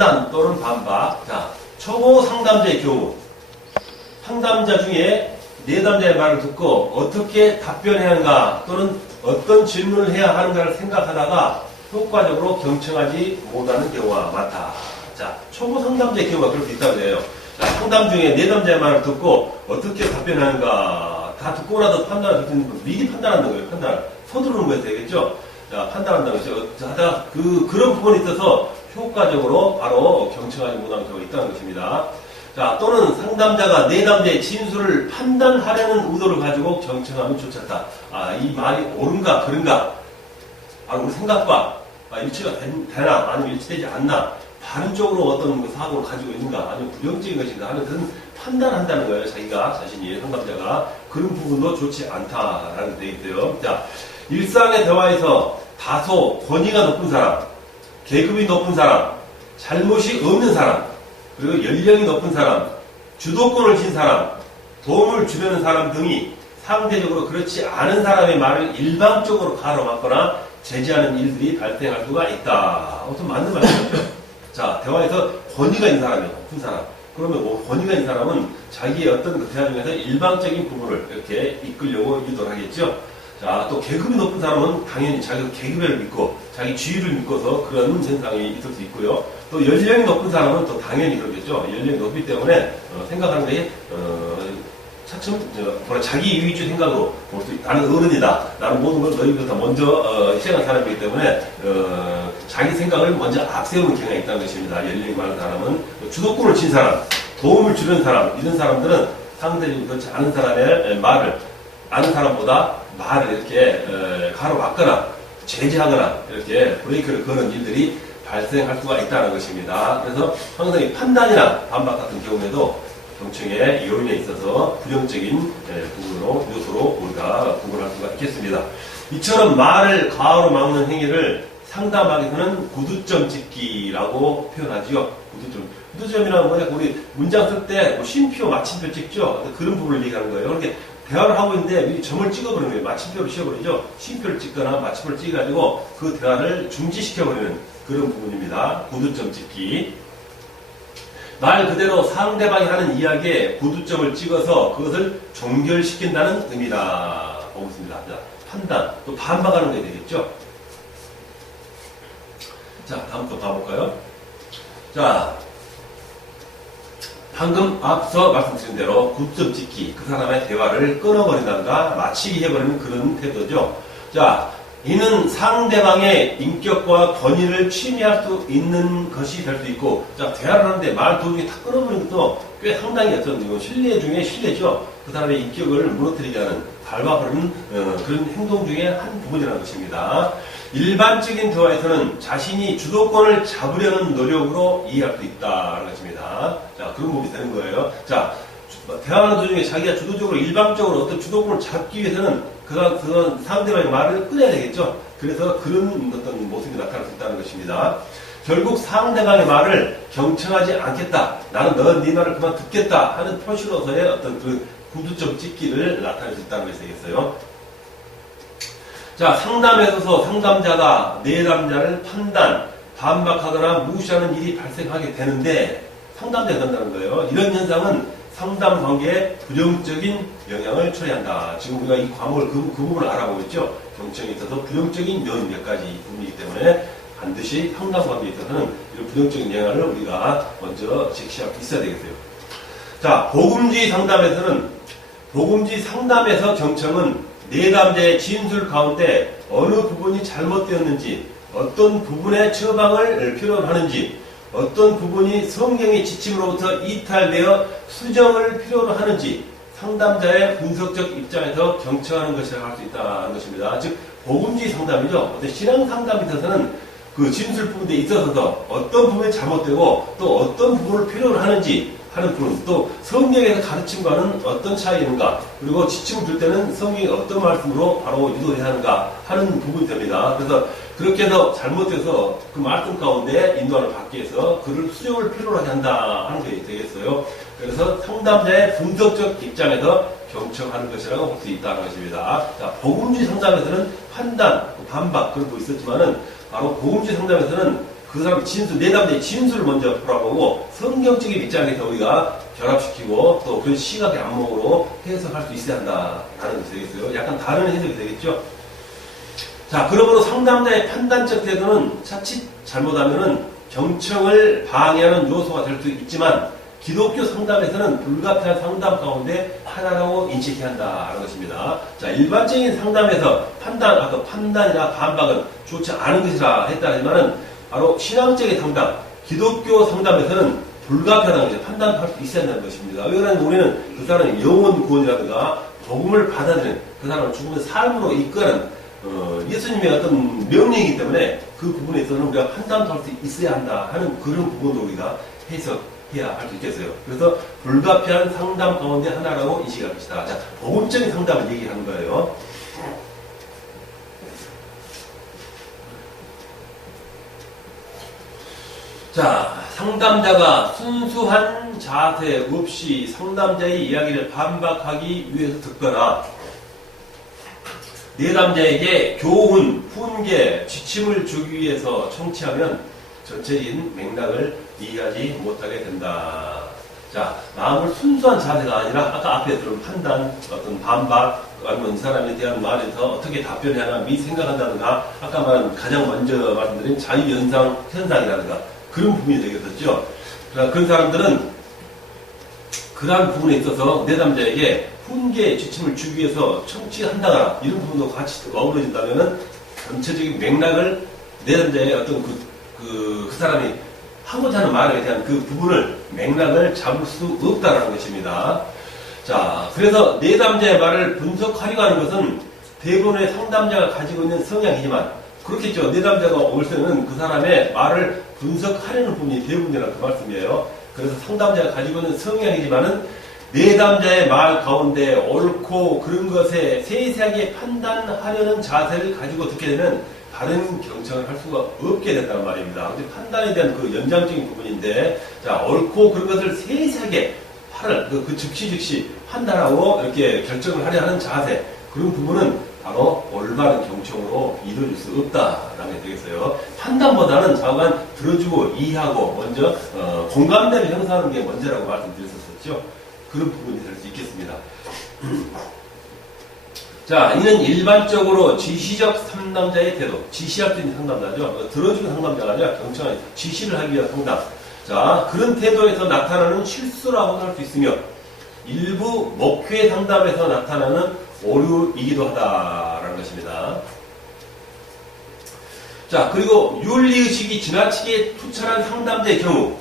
판단 또는 반박. 자, 초보 상담자의 경우 상담자 중에 내담자의 말을 듣고 어떻게 답변해야 하는가 또는 어떤 질문을 해야 하는가를 생각하다가 효과적으로 경청하지 못하는 경우가 많다. 자, 초보 상담자의 경우가 그럴 수 있다고 해요. 자, 상담 중에 내담자의 말을 듣고 어떻게 답변하는가 다 듣고 나서 판단을 듣는 거 미리 판단하는 거예요. 판단. 서두르는 거에서 되겠죠. 자, 판단한다는 거죠. 하다가 그런 부분에 있어서 효과적으로 바로 경청하지 못하는 경우가 있다는 것입니다. 자, 또는 상담자가 내담자의 진술을 판단하려는 의도를 가지고 경청하면 좋겠다. 아, 이 말이 옳은가 그른가? 아, 우리 생각과 일치가 되나 아니면 일치되지 않나? 다른 쪽으로 어떤 사고를 가지고 있는가 아니면 부정적인 것인가 하는 그런 판단한다는 거예요. 자기가 자신이 상담자가 그런 부분도 좋지 않다라는 데 있어요. 자, 일상의 대화에서 다소 권위가 높은 사람, 계급이 높은 사람, 잘못이 없는 사람, 그리고 연령이 높은 사람, 주도권을 쥔 사람, 도움을 주려는 사람 등이 상대적으로 그렇지 않은 사람의 말을 일방적으로 가로막거나 제지하는 일들이 발생할 수가 있다. 어떤 맞는 말이죠. 자, 대화에서 권위가 있는 사람이에요. 높은 사람. 그러면 뭐 권위가 있는 사람은 자기의 어떤 그 대화 중에서 일방적인 부분을 이렇게 이끌려고 유도를 하겠죠. 자, 또 계급이 높은 사람은 당연히 자기 계급을 믿고 자기 지위를 믿고서 그런 현상이 있을 수 있고요. 또 연령이 높은 사람은 또 당연히 그러겠죠. 연령이 높기 때문에 생각하는 게 차츰 자기 이위주의 생각으로 볼 수 있다. 나는 어른이다. 나는 모든 걸 너희보다 먼저 시작한 사람이기 때문에 자기 생각을 먼저 앞세우는 경향이 있다는 것입니다. 연령이 많은 사람은 주도권을 쥔 사람, 도움을 주는 사람 이런 사람들은 상대적으로 그렇지 않은 사람의 말을 아는 사람보다 말을 이렇게 가로막거나 제지하거나 이렇게 브레이크를 거는 일들이 발생할 수가 있다는 것입니다. 그래서 항상 이 판단이나 반박 같은 경우에도 경청의 요인에 있어서 부정적인 부분으로 요소로 우리가 구분할 수가 있겠습니다. 이처럼 말을 가로막는 행위를 상담학에서는 구두점 찍기라고 표현하지요. 구두점이라는 뭐냐, 우리 문장 쓸 때 뭐 쉼표, 마침표 찍죠. 그런 부분을 얘기하는 거예요. 그렇게 대화를 하고 있는데 미리 점을 찍어버리는 거예요. 마침표를 씌워버리죠. 쉼표를 찍거나 마침표를 찍어가지고 그 대화를 중지시켜버리는 그런 부분입니다. 구두점 찍기. 말 그대로 상대방이 하는 이야기에 구두점을 찍어서 그것을 종결시킨다는 의미다. 보고 있습니다. 자, 판단, 또 반박하는 게 되겠죠. 자, 다음 또 봐볼까요? 자, 방금 앞서 말씀드린 대로 구두점 찍기, 그 사람의 대화를 끊어버린다든가 마치게 해버리는 그런 태도죠. 자, 이는 상대방의 인격과 권위를 침해할 수 있는 것이 될 수 있고, 자, 대화를 하는데 말 도중에 다 끊어버리는 것도 꽤 상당히 어떤 신뢰 중에 신뢰죠. 그 사람의 인격을 무너뜨리게 하는, 밟아버리는 그런 행동 중에 한 부분이라는 것입니다. 일반적인 대화에서는 자신이 주도권을 잡으려는 노력으로 이해할 수 있다는 것입니다. 자, 그런 부분이 되는 거예요. 자, 대화하는 도중에 자기가 주도적으로 일방적으로 어떤 주도권을 잡기 위해서는 그런 상대방의 말을 끊어야 되겠죠. 그래서 그런 어떤 모습이 나타날 수 있다는 것입니다. 결국 상대방의 말을 경청하지 않겠다. 나는 네 말을 그만 듣겠다 하는 표시로서의 어떤 그 구두점 찍기를 나타낼 수 있다는 것이 되겠어요. 자, 상담에 있어서 상담자가 내담자를 판단, 반박하거나 무시하는 일이 발생하게 되는데 상담자가 된다는 거예요. 이런 현상은 상담 관계에 부정적인 영향을 초래한다. 지금 우리가 이 과목을 그 부분을 알아보고 있죠. 경청에 있어서 부정적인 요인 몇 가지 부분이기 때문에 반드시 상담 관계에 있어서는 이런 부정적인 영향을 우리가 먼저 제시할 수 있어야 되겠어요. 자, 복음주의 상담에서 경청은 내담자의 진술 가운데 어느 부분이 잘못되었는지, 어떤 부분의 처방을 필요로 하는지, 어떤 부분이 성경의 지침으로부터 이탈되어 수정을 필요로 하는지 상담자의 분석적 입장에서 경청하는 것이라고 할 수 있다는 것입니다. 즉, 복음주의 상담이죠. 어떤 신앙 상담에 있어서는 그 진술 부분에 있어서 어떤 부분이 잘못되고 또 어떤 부분을 필요로 하는지 하는 부분, 또 성경에서 가르침과는 어떤 차이가 있는가, 그리고 지침을 줄 때는 성경이 어떤 말씀으로 바로 유도해야 하는가 하는 부분이 됩니다. 그래서 그렇게 해서 잘못돼서 그 말씀 가운데 인도를 받기 위해서 그를 수정을 필요로 하게 한다 하는 게 되겠어요. 그래서 상담자의 분석적 입장에서 경청하는 것이라고 볼 수 있다는 것입니다. 자, 복음주의 상담에서는 판단, 반박 그런 거 있었지만은 바로 복음주의 상담에서는 그 사람 진술, 내담자의 진술을 먼저 풀어보고 성경적인 입장에서 우리가 결합시키고 또 그 시각의 안목으로 해석할 수 있어야 한다라는 것이 되겠어요. 약간 다른 해석이 되겠죠. 자, 그러므로 상담자의 판단적 태도는 자칫 잘못하면은 경청을 방해하는 요소가 될 수 있지만 기독교 상담에서는 불가피한 상담 가운데 하나라고 인식해야 한다는 것입니다. 자, 일반적인 상담에서 아까 판단이나 반박은 좋지 않은 것이라 했다지만은 바로 신앙적인 상담, 기독교 상담에서는 불가피하다는 것이 판단할 수 있어야 한다는 것입니다. 왜 그러냐면 우리는 그 사람의 영혼 구원이라든가 복음을 받아들이는 그 사람을 죽음의 삶으로 이끄는 예수님의 어떤 명령이기 때문에 그 부분에 있어서는 우리가 판단할 수 있어야 한다 하는 그런 부분도 우리가 해석해야 할 수 있겠어요. 그래서 불가피한 상담 가운데 하나라고 인식할 것이다. 자, 복음적인 상담을 얘기하는 거예요. 자, 상담자가 순수한 자세 없이 상담자의 이야기를 반박하기 위해서 듣거나 내담자에게 교훈, 훈계, 지침을 주기 위해서 청취하면 전체적인 맥락을 이해하지 못하게 된다. 자, 마음을 순수한 자세가 아니라 아까 앞에 들은 판단, 어떤 반박, 아니면 이 사람에 대한 말에서 어떻게 답변해야 미 생각한다든가 아까 말한 가장 먼저 말씀드린 자유연상 현상이라든가 그런 부분이 되겠었죠. 그러니까 그런 사람들은 그러한 부분에 있어서 내담자에게 훈계 지침을 주기 위해서 청취한다거나 이런 부분도 같이 어우러진다면은 전체적인 맥락을 내담자의 어떤 그 사람이 하고자 하는 말에 대한 그 부분을 맥락을 잡을 수 없다라는 것입니다. 자, 그래서 내담자의 말을 분석하려고 하는 것은 대부분의 상담자가 가지고 있는 성향이지만 그렇겠죠. 내담자가 올 때는 그 사람의 말을 분석하려는 부분이 대부분이라는 그 말씀이에요. 그래서 상담자가 가지고 있는 성향이지만은 내담자의 말 가운데 옳고 그런 것에 세세하게 판단하려는 자세를 가지고 듣게 되면 다른 경청을 할 수가 없게 된다는 말입니다. 판단에 대한 그 연장적인 부분인데, 자, 옳고 그런 것을 세세하게 그 즉시 판단하고 이렇게 결정을 하려 하는 자세, 그런 부분은 바로 올바른 경청으로 이루어질 수 없다라는 게 되겠어요. 판단보다는 좌우간 들어주고 이해하고 먼저 공감대를 형성하는 게 먼저라고 말씀드렸었죠. 그런 부분이 될 수 있겠습니다. 자, 이는 일반적으로 지시적 상담자의 태도, 지시할 수 있는 상담자죠. 들어주는 상담자가 아니라 경청하는 지시를 하기 위한 상담. 자, 그런 태도에서 나타나는 실수라고도 할 수 있으며 일부 목회 상담에서 나타나는 오류이기도 하다라는 것입니다. 자, 그리고 윤리의식이 지나치게 투철한 상담자의 경우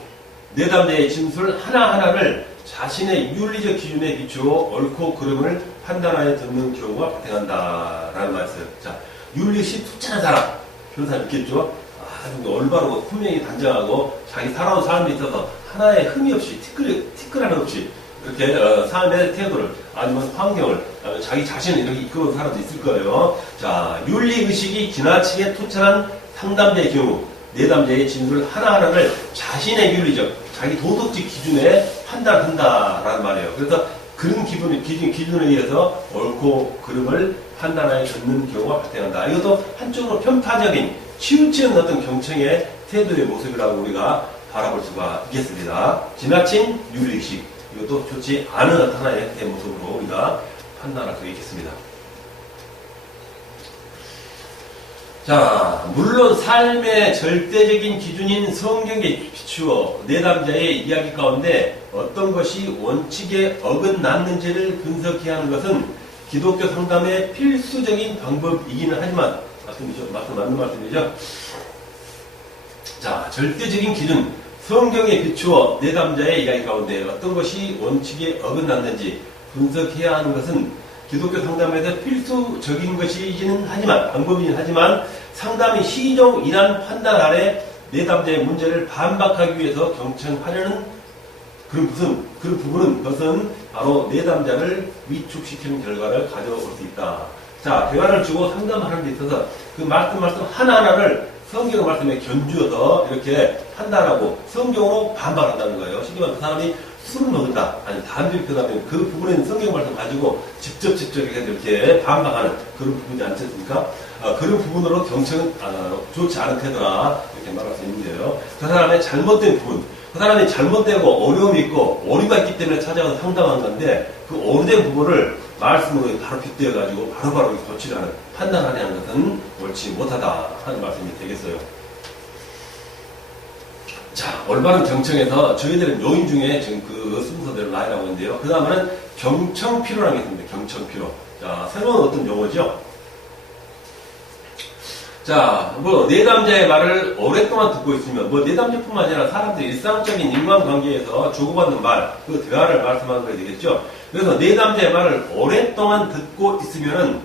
내담자의 진술 하나하나를 자신의 윤리적 기준에 비추어 옳고 그름을 판단하여 듣는 경우가 발생한다라는 말씀. 자, 윤리의식이 투철한 사람, 그런 사람 있겠죠? 아주 올바르고 분명히 단정하고 자기 살아온 삶에 있어서 하나의 흠이 없이 티끌 하나 없이 이렇게 삶의 태도를 아니면 환경을 아니면 자기 자신을 이렇게 이끌어온 사람도 있을 거예요. 자, 윤리의식이 지나치게 투철한 상담자의 경우 내담자의 진술 하나하나를 자신의 윤리적, 자기 도덕적 기준에 판단한다라는 말이에요. 그래서 그런 기준에 의해서 옳고 그름을 판단하여 듣는 경우가 발생한다. 이것도 한쪽으로 편파적인 치우치는 어떤 경청의 태도의 모습이라고 우리가 바라볼 수가 있겠습니다. 지나친 윤리의식, 이것도 좋지 않은 어떤 하나의 모습으로 우리가 판단할 수 있겠습니다. 자, 물론 삶의 절대적인 기준인 성경에 비추어 내담자의 이야기 가운데 어떤 것이 원칙에 어긋났는지를 분석해야 하는 것은 기독교 상담의 필수적인 방법이기는 하지만 맞는 말씀이죠. 자, 절대적인 기준, 성경에 비추어 내담자의 이야기 가운데 어떤 것이 원칙에 어긋났는지 분석해야 하는 것은 기독교 상담에서 필수적인 것이기는 하지만, 방법이긴 하지만 상담이 시종일한 판단 아래 내담자의 문제를 반박하기 위해서 경청하려는 그런 부분은 그것은 바로 내담자를 위축시키는 결과를 가져올 수 있다. 자, 대화를 주고 상담하는 데 있어서 그 말씀 하나하나를 성경 말씀에 견주어서 이렇게 판단하고 성경으로 반박한다는 거예요. 쉽게 말해서 그 사람이 술을 먹는다, 아니 담배를 피우다면 그 부분에는 성경 말씀 가지고 직접 이렇게 반박하는 그런 부분이 않지 않습니까? 그런 부분으로 경청은 좋지 않은 태도라 이렇게 말할 수 있는데요. 그 사람의 잘못된 부분, 그 사람이 잘못되고 어려움이 있고 오류가 있기 때문에 찾아가서 상담한 건데 그 오류된 부분을 말씀으로 바로 빗대어가지고 바로바로 고치려 하는, 판단하려는 것은 옳지 못하다 하는 말씀이 되겠어요. 자, 올바른 경청에서 저희들은 요인 중에 지금 그 순서대로 나열하고 있는데요. 그 다음은 경청필요라는 게 있습니다. 경청필요. 자, 새로운 어떤 용어죠. 자, 내담자의 말을 오랫동안 듣고 있으면, 내담자뿐만 아니라 사람들이 일상적인 인간관계에서 주고받는 말, 그 대화를 말씀하는 거야 되겠죠. 그래서 내담자의 말을 오랫동안 듣고 있으면은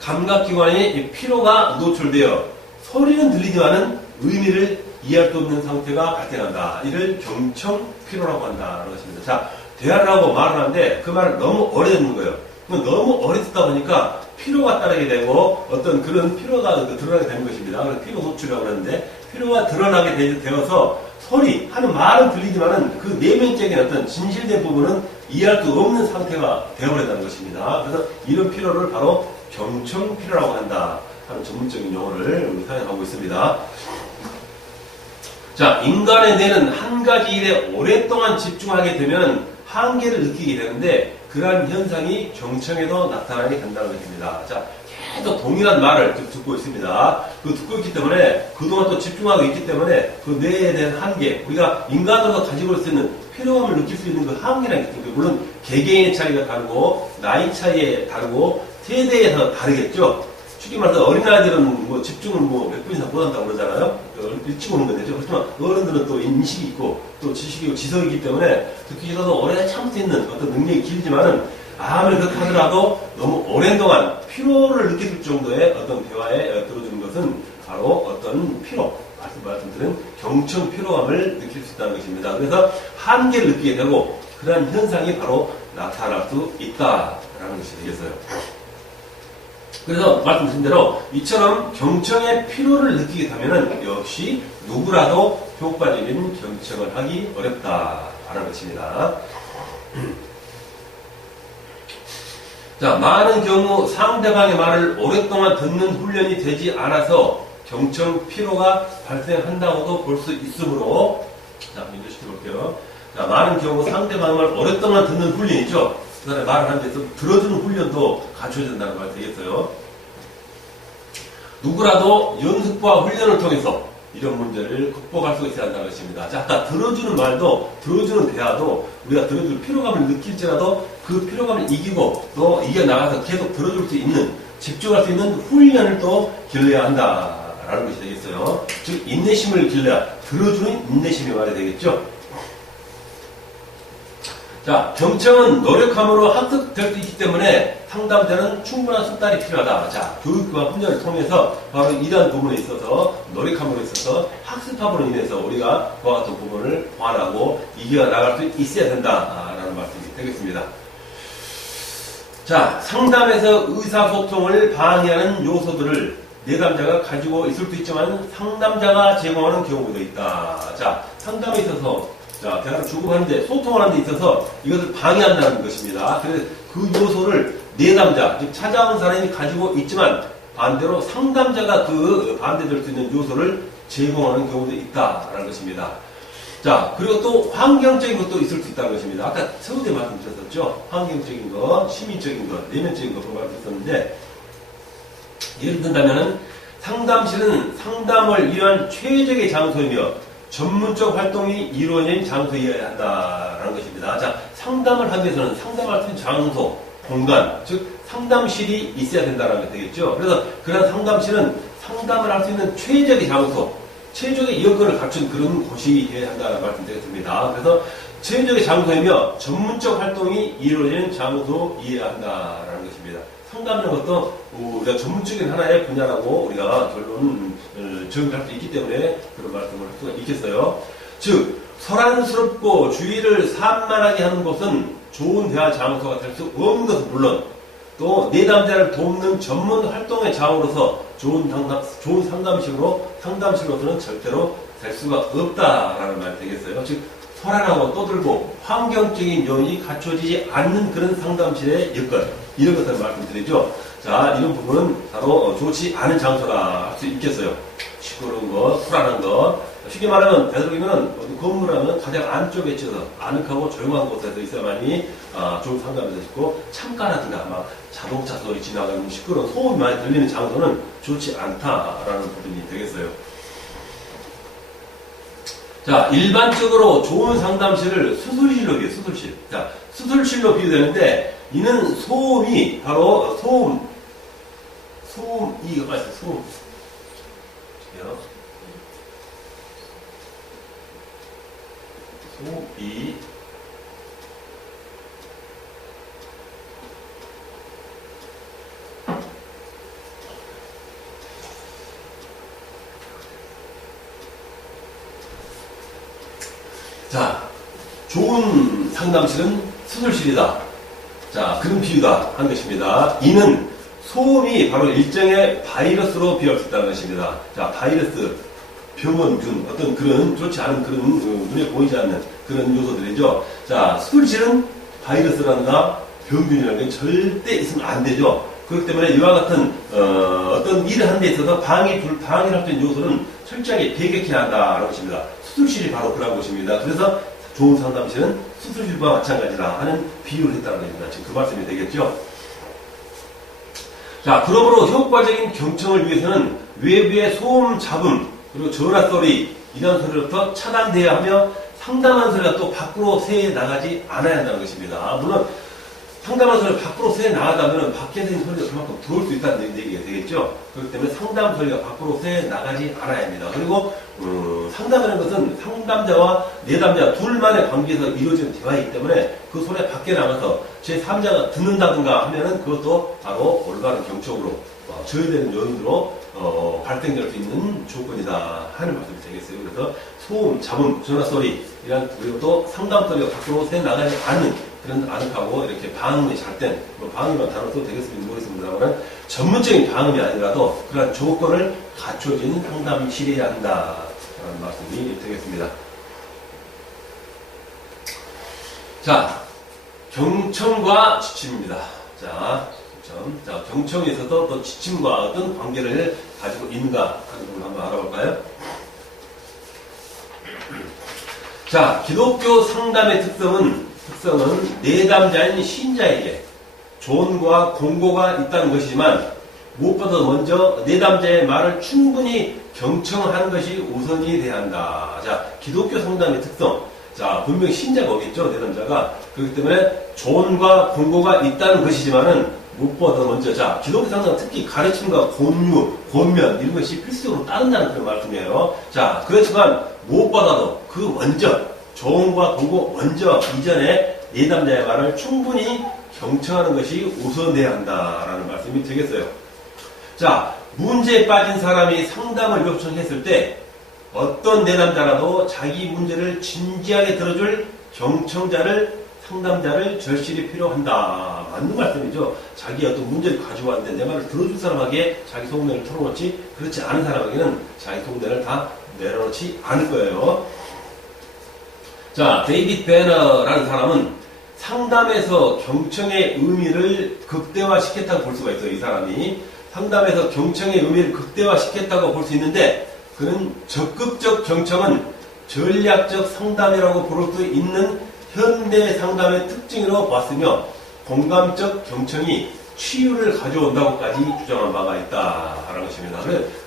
감각기관의 피로가 노출되어 소리는 들리지만은 의미를 이해할 수 없는 상태가 발생한다. 이를 경청피로라고 한다는 것입니다. 자, 대화를 하고 말을 하는데 그 말을 너무 오래 듣는 거예요. 너무 오래 듣다 보니까 피로가 따르게 되고 어떤 그런 피로가 드러나게 되는 것입니다. 그래서 피로 노출이라고 하는데 피로가 드러나게 되어서 소리, 하는 말은 들리지만은 그 내면적인 어떤 진실된 부분은 이해할 수 없는 상태가 되어버린다는 것입니다. 그래서 이런 피로를 바로 경청피로라고 한다 하는 전문적인 용어를 사용하고 있습니다. 자, 인간의 뇌는 한 가지 일에 오랫동안 집중하게 되면 한계를 느끼게 되는데 그러한 현상이 경청에도 나타나게 된다는 것입니다. 자, 계속 동일한 말을 듣고 있습니다. 그 듣고 있기 때문에 그동안 또 집중하고 있기 때문에 그 뇌에 대한 한계, 우리가 인간으로 가지고 있을 수 있는 필요함을 느낄 수 있는 그 한계라는 게 있습니다. 물론 개개인의 차이가 다르고 나이 차이에 다르고 세대에서 다르겠죠. 쉽게 말해서 어린아이들은 집중을 몇 분 이상 못한다고 그러잖아요. 일찍 오는 건데죠. 그렇지만 어른들은 또 인식이 있고 또 지식이 있고 지성이기 때문에 듣기 싫어도 오래 참을 수 있는 어떤 능력이 길지만은 아무리 그렇게 하더라도 너무 오랜 동안 피로를 느낄 정도의 어떤 대화에 들어주는 것은 바로 어떤 피로, 말씀드린 경청 피로함을 느낄 수 있다는 것입니다. 그래서 한계를 느끼게 되고 그러한 현상이 바로 나타날 수 있다라는 것이 되겠어요. 그래서 말씀드린 대로 이처럼 경청의 피로를 느끼게 되면은 역시 누구라도 효과적인 경청을 하기 어렵다라는 것입니다. 자, 많은 경우 상대방의 말을 오랫동안 듣는 훈련이 되지 않아서 경청 피로가 발생한다고도 볼 수 있으므로, 자, 연결시켜볼게요. 자, 많은 경우 상대방의 말을 오랫동안 듣는 훈련이죠. 그 사람의 말을 하는데 들어주는 훈련도 갖춰야 된다는 말 되겠어요. 누구라도 연습과 훈련을 통해서 이런 문제를 극복할 수 있어야 한다는 것입니다. 자, 아까 들어주는 말도, 들어주는 대화도 우리가 들어줄 피로감을 느낄지라도 그 피로감을 이기고 또 이겨나가서 계속 들어줄 수 있는, 집중할 수 있는 훈련을 또 길러야 한다라는 것이 되겠어요. 즉, 인내심을 길러야, 들어주는 인내심이 말이 되겠죠. 자, 경청은 노력함으로 학습될 수 있기 때문에 상담자는 충분한 습관이 필요하다. 자, 교육과 훈련을 통해서 바로 이러한 부분에 있어서 노력함으로 있어서 학습함으로 인해서 우리가 그와 같은 부분을 보완하고 이겨나갈 수 있어야 된다라는 말씀이 되겠습니다. 자, 상담에서 의사소통을 방해하는 요소들을 내담자가 가지고 있을 수도 있지만 상담자가 제공하는 경우도 있다. 자, 상담에 있어서 대화를 주고받는데 소통을 하는 데 있어서 이것을 방해한다는 것입니다. 그래서 그 요소를 내담자, 즉 찾아온 사람이 가지고 있지만 반대로 상담자가 그 반대될 수 있는 요소를 제공하는 경우도 있다라는 것입니다. 자, 그리고 또 환경적인 것도 있을 수 있다는 것입니다. 아까 서두에 말씀드렸었죠. 환경적인 것, 심리적인 것, 내면적인 것 말씀드렸었는데 예를 든다면 상담실은 상담을 위한 최적의 장소이며 전문적 활동이 이루어진 장소여야 한다라는 것입니다. 자, 상담을 하기 위해서는 상담할 수 있는 장소, 공간, 즉 상담실이 있어야 된다는 게 되겠죠. 그래서 그런 상담실은 상담을 할 수 있는 최적의 장소, 최적의 여건을 갖춘 그런 곳이어야 한다는 말씀 드리겠습니다. 그래서 최적의 장소이며 전문적 활동이 이루어지는 장소이어야 한다라는 것입니다. 상담이라는 것도 우리가 전문적인 하나의 분야라고 우리가 결론 정의할 수 있기 때문에 그런 말씀을 할 수가 있겠어요. 즉, 소란스럽고 주의를 산만하게 하는 것은 좋은 대화 장소가 될 수 없는 것은 물론 또 내담자를 돕는 전문 활동의 장으로서 좋은 상담실로서는 절대로 될 수가 없다라는 말이 되겠어요. 즉 소란하고 떠들고 환경적인 요인이 갖춰지지 않는 그런 상담실의 여건, 이런 것들을 말씀드리죠. 자, 이런 부분은 바로 좋지 않은 장소라 할 수 있겠어요. 시끄러운 것, 불안한 것. 쉽게 말하면 되도록이면 건물 하면 가장 안쪽에 있어서 아늑하고 조용한 곳에서 있어야만이 좋은 상담이 되고, 창가라든가 막 자동차 소리 지나가는 시끄러운 소음이 많이 들리는 장소는 좋지 않다라는 부분이 되겠어요. 자, 일반적으로 좋은 상담실을 수술실로 비유, 수술실. 자, 수술실로 비유되는데, 이는 소음이 바로 이거 맞아요, 소음. 소음이 자, 좋은 상담실은 수술실이다. 자, 그런 비유다 한 것입니다. 이는 소음이 바로 일종의 바이러스로 비유할 수 있다는 것입니다. 자, 바이러스, 병원균, 어떤 그런 좋지 않은 그런 눈에 보이지 않는 그런 요소들이죠. 자, 수술실은 바이러스라든가 병균이라는 게 절대 있으면 안 되죠. 그렇기 때문에 이와 같은 어떤 일을 하는 데 있어서 방해를 할 수 있는 요소는 철저하게 배격해야 한다는 것입니다. 수술실이 바로 그런 것입니다. 그래서 좋은 상담실은 수술실과 마찬가지라 하는 비유를 했다는 겁니다. 지금 그 말씀이 되겠죠. 자, 그러므로 효과적인 경청을 위해서는 외부의 소음 잡음, 그리고 전화 소리, 이런 소리로부터 차단되어야 하며, 상담한 소리가 또 밖으로 새 나가지 않아야 한다는 것입니다. 물론 상담한 소리가 밖으로 새 나가다면 밖에서 있는 소리가 그만큼 들어올 수 있다는 얘기가 되겠죠. 그렇기 때문에 상담 소리가 밖으로 새 나가지 않아야 합니다. 그리고 상담이라는 것은 상담자와 내담자 둘만의 관계에서 이루어지는 대화이기 때문에 그 소리가 밖에 나가서 제3자가 듣는다든가 하면은 그것도 바로 올바른 경청으로 저해되는 요인으로 발생될 수 있는 조건이다 하는 말씀이 되겠어요. 그래서 소음, 잡음, 전화 소리, 그리고 또 상담 소리가 밖으로 새 나가지 않는 그런 아늑하고 이렇게 방음이 잘 된, 방음이라는 단어도 되겠습니다. 모르겠습니다만, 전문적인 방음이 아니라도 그러한 조건을 갖춰진 상담실이어야 한다라는 말씀이 되겠습니다. 자, 경청과 지침입니다. 자, 경청에 있어서 또 지침과 어떤 관계를 가지고 있는가 하는 부분을 한번 알아볼까요? 자, 기독교 상담의 특성은 내담자인 신자에게 조언과 공고가 있다는 것이지만, 무엇보다 먼저 내담자의 말을 충분히 경청하는 것이 우선이 돼야 한다. 자, 기독교 상담의 특성. 자, 분명히 신자가 오겠죠, 내담자가. 그렇기 때문에 조언과 공고가 있다는 것이지만은, 무엇보다 먼저, 자, 기독교 상담은 특히 가르침과 권유, 권면, 이런 것이 필수적으로 따른다는 그런 말씀이에요. 자, 그렇지만, 무엇보다도 그 먼저, 조언과 공고 먼저 이전에 내담자의 말을 충분히 경청하는 것이 우선돼야 한다라는 말씀이 되겠어요. 자, 문제에 빠진 사람이 상담을 요청했을 때 어떤 내담자라도 자기 문제를 진지하게 들어줄 경청자를, 상담자를 절실히 필요한다. 맞는 말씀이죠. 자기 어떤 문제를 가지고 왔는데 내 말을 들어줄 사람에게 자기 속내를 털어놓지, 그렇지 않은 사람에게는 자기 속내를 다 내려놓지 않을 거예요. 자, 데이빗 베너라는 사람은 상담에서 경청의 의미를 극대화시켰다고 볼 수가 있어요. 이 사람이 상담에서 경청의 의미를 극대화시켰다고 볼 수 있는데, 그는 적극적 경청은 전략적 상담이라고 부를 수 있는 현대 상담의 특징으로 봤으며, 공감적 경청이 치유를 가져온다고까지 주장한 바가 있다라는 것입니다.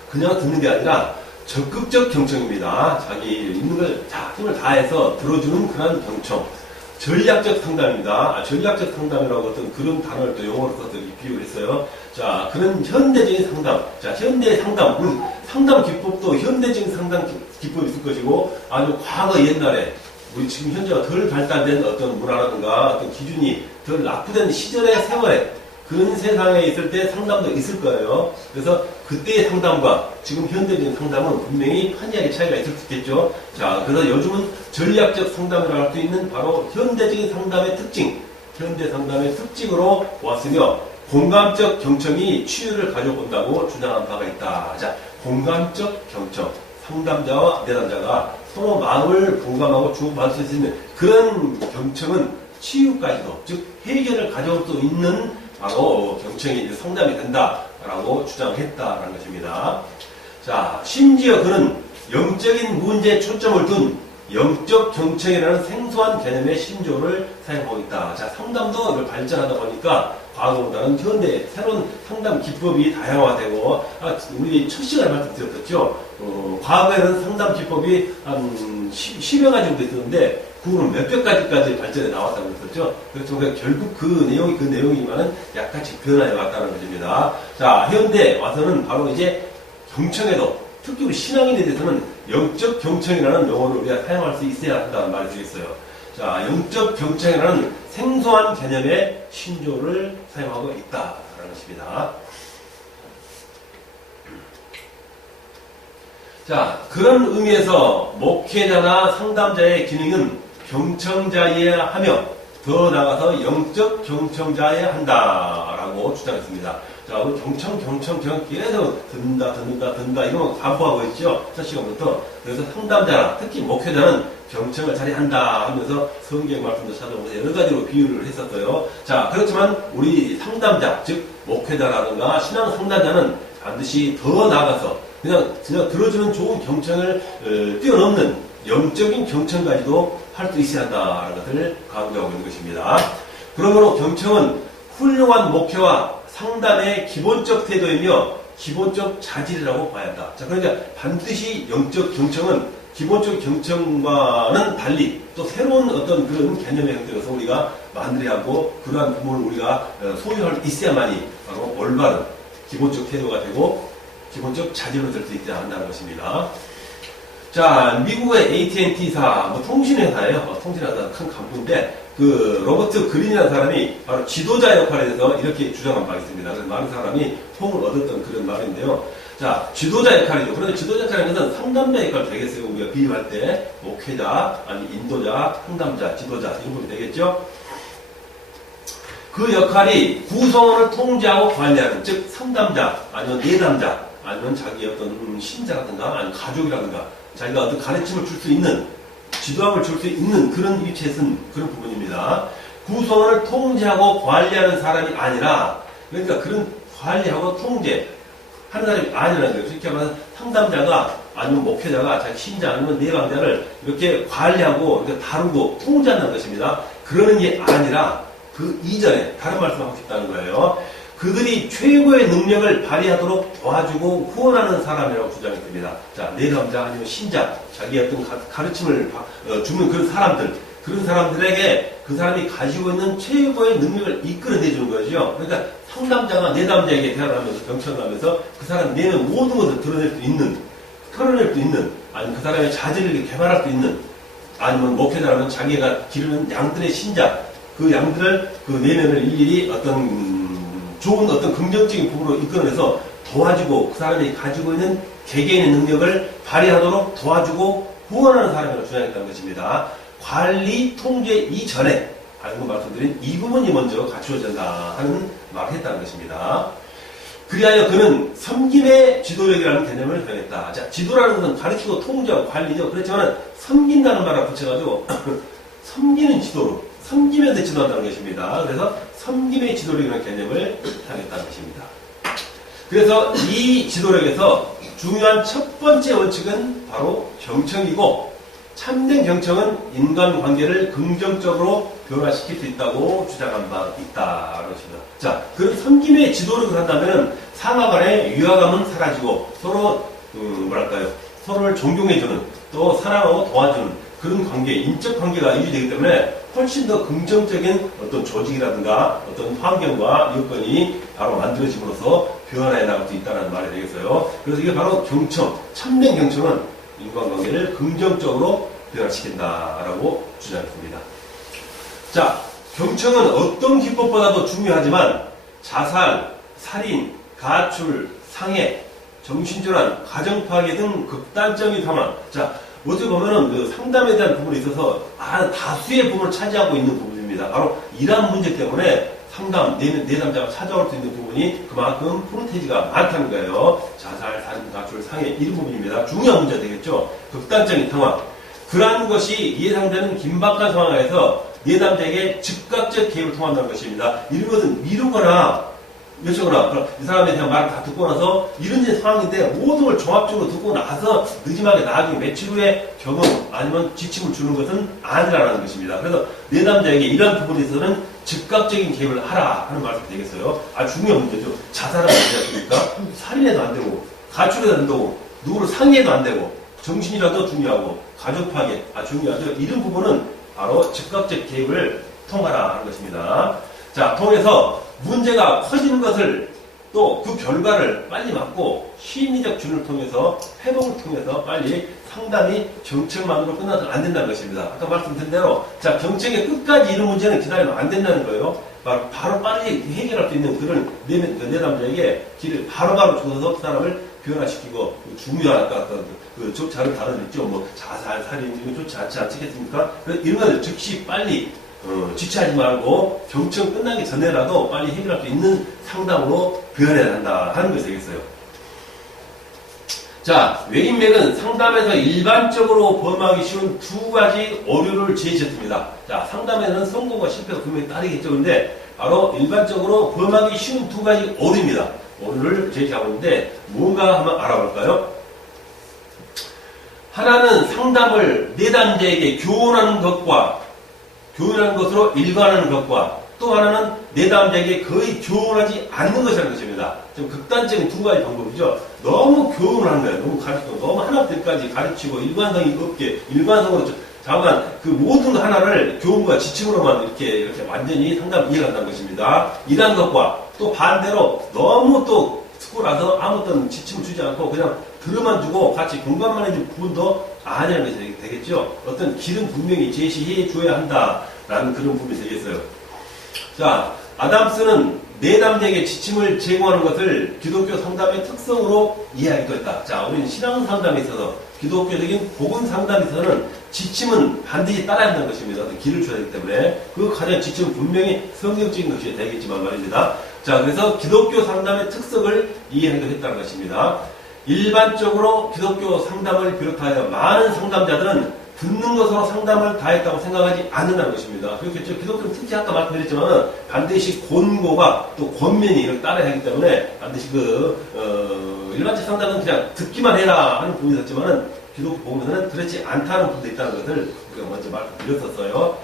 그냥 듣는 게 아니라 적극적 경청입니다. 자기 있는 걸 힘을 다해서 들어주는 그런 경청. 전략적 상담입니다. 전략적 상담이라고 어떤 그런 단어를 또 용어로 써서 비유했어요. 자, 그런 현대적인 상담. 자, 현대 상담. 상담 기법도 현대적인 상담 기법이 있을 것이고, 아주 과거 옛날에, 우리 지금 현재가 덜 발달된 어떤 문화라든가 어떤 기준이 덜 낙후된 시절의 세월에, 그런 세상에 있을 때 상담도 있을 거예요. 그래서 그때의 상담과 지금 현대적인 상담은 분명히 판이하게 차이가 있을 수 있겠죠. 자, 그래서 요즘은 전략적 상담이라고 할 수 있는 바로 현대적인 상담의 특징, 현대 상담의 특징으로 보았으며, 공감적 경청이 치유를 가져온다고 주장한 바가 있다. 자, 공감적 경청. 상담자와 내담자가 서로 마음을 공감하고 주고받을 수 있는 그런 경청은 치유까지도, 즉 해결을 가져올 수 있는 바로 경청이 이제 상담이 된다라고 주장했다라는 것입니다. 자, 심지어 그는 영적인 문제에 초점을 둔 영적 경청이라는 생소한 개념의 신조를 사용하고 있다. 자, 상담도 이걸 발전하다 보니까 과거보다는 현대 새로운 상담 기법이 다양화되고, 우리 첫 시간에 말씀드렸죠. 과거에는 상담 기법이 한 10여 가지 정도 있었는데, 그거는 몇백 가지까지 발전해 나왔다고 했었죠. 그래서 결국 그 내용이만은 약간씩 변화해 왔다는 것입니다. 자, 현대 와서는 바로 이제 경청에도, 특히 우리 신앙인에 대해서는 영적 경청이라는 용어를 우리가 사용할 수 있어야 한다는 말이 되겠어요. 자, 영적 경청이라는 생소한 개념의 신조를 사용하고 있다라는 것입니다. 자, 그런 의미에서 목회자나 상담자의 기능은 경청자여야 하며 더 나아가서 영적 경청자여야 한다라고 주장했습니다. 자, 우리 경청 계속 듣는다 이런 거 반복하고 있죠. 첫 시간부터. 그래서 상담자나 특히 목회자는 경청을 잘해야 한다 하면서 성경 말씀도 찾아보면서 여러 가지로 비유를 했었어요. 자, 그렇지만 우리 상담자, 즉 목회자라든가 신앙 상담자는 반드시 더 나아가서 그냥 들어주는 좋은 경청을 뛰어넘는 영적인 경청까지도 할 수 있어야 한다는 것을 강조하고 있는 것입니다. 그러므로 경청은 훌륭한 목회와 상담의 기본적 태도이며 기본적 자질이라고 봐야 한다. 자, 그러니까 반드시 영적 경청은 기본적 경청과는 달리 또 새로운 어떤 그런 개념의 형태로서 우리가 만들어야 하고, 그러한 부분을 우리가 소유할 있어야만이 바로 올바른 기본적 태도가 되고 기본적 자질로 될 수 있어야 한다는 것입니다. 자, 미국의 AT&T사, 통신회사예요. 통신회사 큰 간부인데, 그 로버트 그린이라는 사람이 바로 지도자 역할에 대해서 이렇게 주장한 바가 있습니다. 그래서 많은 사람이 호응을 얻었던 그런 말인데요. 자, 지도자 역할이죠. 그런데 지도자 역할이라는 것은 상담자 역할 되겠어요. 우리가 비유할 때 목회자, 아니 인도자, 상담자, 지도자 이런 부분이 되겠죠. 그 역할이 구성원을 통제하고 관리하는, 즉 상담자, 아니면 내담자, 아니면 자기 어떤 신자라든가, 아니면 가족이라든가 자기가 어떤 가르침을 줄 수 있는, 지도함을 줄 수 있는 그런 위치에 쓴 그런 부분입니다. 구성원을 통제하고 관리하는 사람이 아니라, 그러니까 그런 관리하고 통제하는 사람이 아니라는 거예요. 쉽게 말하면 상담자가 아니면 목회자가 자기 신자 아니면 내담자를 이렇게 관리하고 이렇게 다루고 통제하는 것입니다. 그러는 게 아니라 그 이전에 다른 말씀을 하고 싶다는 거예요. 그들이 최고의 능력을 발휘하도록 도와주고 후원하는 사람이라고 주장했습니다. 자, 내담자 아니면 신자, 자기의 어떤 가르침을 주는 그런 사람들, 그런 사람들에게 그 사람이 가지고 있는 최고의 능력을 이끌어내주는 거죠. 그러니까 상담자가 내담자에게 대화를 하면서 경청을 하면서 그 사람 내면 모든 것을 드러낼 수 있는, 털어낼 수 있는, 아니면 그 사람의 자질을 개발할 수 있는, 아니면 목회자라면 자기가 기르는 양들의 신자, 그 양들을 그 내면을 일일이 어떤 좋은 어떤 긍정적인 부분으로 이끌어내서 도와주고 그 사람이 가지고 있는 개개인의 능력을 발휘하도록 도와주고 후원하는 사람이라고 주장했다는 것입니다. 관리, 통제 이전에 방금 말씀드린 이 부분이 먼저 갖추어진다 하는 말을 했다는 것입니다. 그리하여 그는 섬김의 지도력이라는 개념을 사용했다. 자, 지도라는 것은 가르치고 통제하고 관리죠. 그렇지만 섬긴다는 말을 붙여가지고 섬기는 지도로, 섬기면서 지도한다는 것입니다. 그래서 섬김의 지도력이라는 개념을 사용했다는 것입니다. 그래서 이 지도력에서 중요한 첫 번째 원칙은 바로 경청이고, 참된 경청은 인간관계를 긍정적으로 변화시킬 수 있다고 주장한 바 있다는 것입니다. 자, 그런 섬김의 지도력을 한다면 상하 간의 위화감은 사라지고 서로 서로를 존경해주는, 또 사랑하고 도와주는 그런 관계, 인적 관계가 유지되기 때문에 훨씬 더 긍정적인 어떤 조직이라든가 어떤 환경과 여건이 바로 만들어짐으로써 변화해 나갈 수 있다는 말이 되겠어요. 그래서 이게 바로 경청, 참된 경청은 인간관계를 긍정적으로 변화시킨다라고 주장했습니다. 자, 경청은 어떤 기법보다도 중요하지만 자살, 살인, 가출, 상해, 정신질환, 가정파괴 등 극단적인 상황. 자, 어떻게 보면은 그 상담에 대한 부분에 있어서 다수의 부분을 차지하고 있는 부분입니다. 바로 이러한 문제 때문에 상담, 내담자가 찾아올 수 있는 부분이 그만큼 프론테이지가 많다는 거예요. 자살, 살인, 가출, 상해 이런 부분입니다. 중요한 문제가 되겠죠. 극단적인 상황. 그러한 것이 예상되는 긴박한 상황에서 내담자에게 즉각적 개입을 통한다는 것입니다. 이런 것은 미루거나 여쭤거나 이 사람에 대한 말을 다 듣고 나서 이런 상황인데 모든 걸 종합적으로 듣고 나서 늦지막에 나중에 며칠 후에 경험 아니면 지침을 주는 것은 아니라는 것입니다. 그래서 내담자에게 이러한 부분에 있어서는 즉각적인 개입을 하라 하는 말씀이 되겠어요. 중요한 문제죠. 자살하면 되지 않습니까? 살인해도 안 되고 가출해도 안 되고 누구를 상해도 안 되고 정신이라도 중요하고 가족 파괴 중요하죠. 이런 부분은 바로 즉각적 개입을 통하라 하는 것입니다. 자, 통해서 문제가 커지는 것을 또 그 결과를 빨리 막고 심리적 준을 통해서 회복을 통해서 빨리 상담이 경청만으로 끝나서는 안 된다는 것입니다. 아까 말씀드린 대로 자, 경청의 끝까지 이런 문제는 기다리면 안 된다는 거예요. 바로 빨리 해결할 수 있는 그런 내담자에게 길을 바로바로 줘서 그 사람을 변화시키고 중요한 아까 그 다른 단어들 있죠. 뭐 자살, 살인 이런 좋지 않겠습니까? 이런 것을 즉시 빨리 지체하지 말고 경청 끝나기 전에라도 빨리 해결할 수 있는 상담으로 변해야 한다 하는 것이 되겠어요. 자, 외인맥은 상담에서 일반적으로 범하기 쉬운 두 가지 오류를 제시했습니다. 자, 상담에는 성공과 실패가 분명히 따르겠죠. 근데 바로 일반적으로 범하기 쉬운 두 가지 오류입니다. 오류를 제시하고 있는데 뭔가 한번 알아볼까요? 하나는 상담을 내담자에게 교훈하는 것으로 일관하는 것과 또 하나는 내담자에게 거의 교훈하지 않는 것이라는 것입니다. 좀 극단적인 두 가지 방법이죠. 너무 교훈을 하는 거예요. 너무 가르치고 너무 하나들까지 가르치고 일관성이 없게 일관성으로 다만 그 모든 하나를 교훈과 지침으로만 이렇게 완전히 상담을 이해한다는 것입니다. 이러한 것과 또 반대로 너무 또 듣고 나서 아무 어떤 지침을 주지 않고 그냥 들어만 주고 같이 공감만 해준 부분도 아니라는 것이 되겠죠. 어떤 길은 분명히 제시해 줘야 한다라는 그런 부분이 되겠어요. 자, 아담스는 내담자에게 지침을 제공하는 것을 기독교 상담의 특성으로 이해하기도 했다. 자, 우리는 신앙 상담에 있어서 기독교적인 복음 상담에 있어서는 지침은 반드시 따라야 한다는 것입니다. 어떤 길을 줘야 되기 때문에 그 가장 지침은 분명히 성경적인 것이 되겠지만 말입니다. 자, 그래서 기독교 상담의 특성을 이해하기도 했다는 것입니다. 일반적으로 기독교 상담을 비롯하여 많은 상담자들은 듣는 것으로 상담을 다했다고 생각하지 않는다는 것입니다. 그렇겠죠. 기독교는 특히 아까 말씀드렸지만 반드시 권고가 또 권면이 이렇게 따라야 하기 때문에 반드시 일반적 상담은 그냥 듣기만 해라 하는 부분이 있었지만 기독교 보면은 그렇지 않다는 부분도 있다는 것을 우리가 먼저 말씀드렸었어요.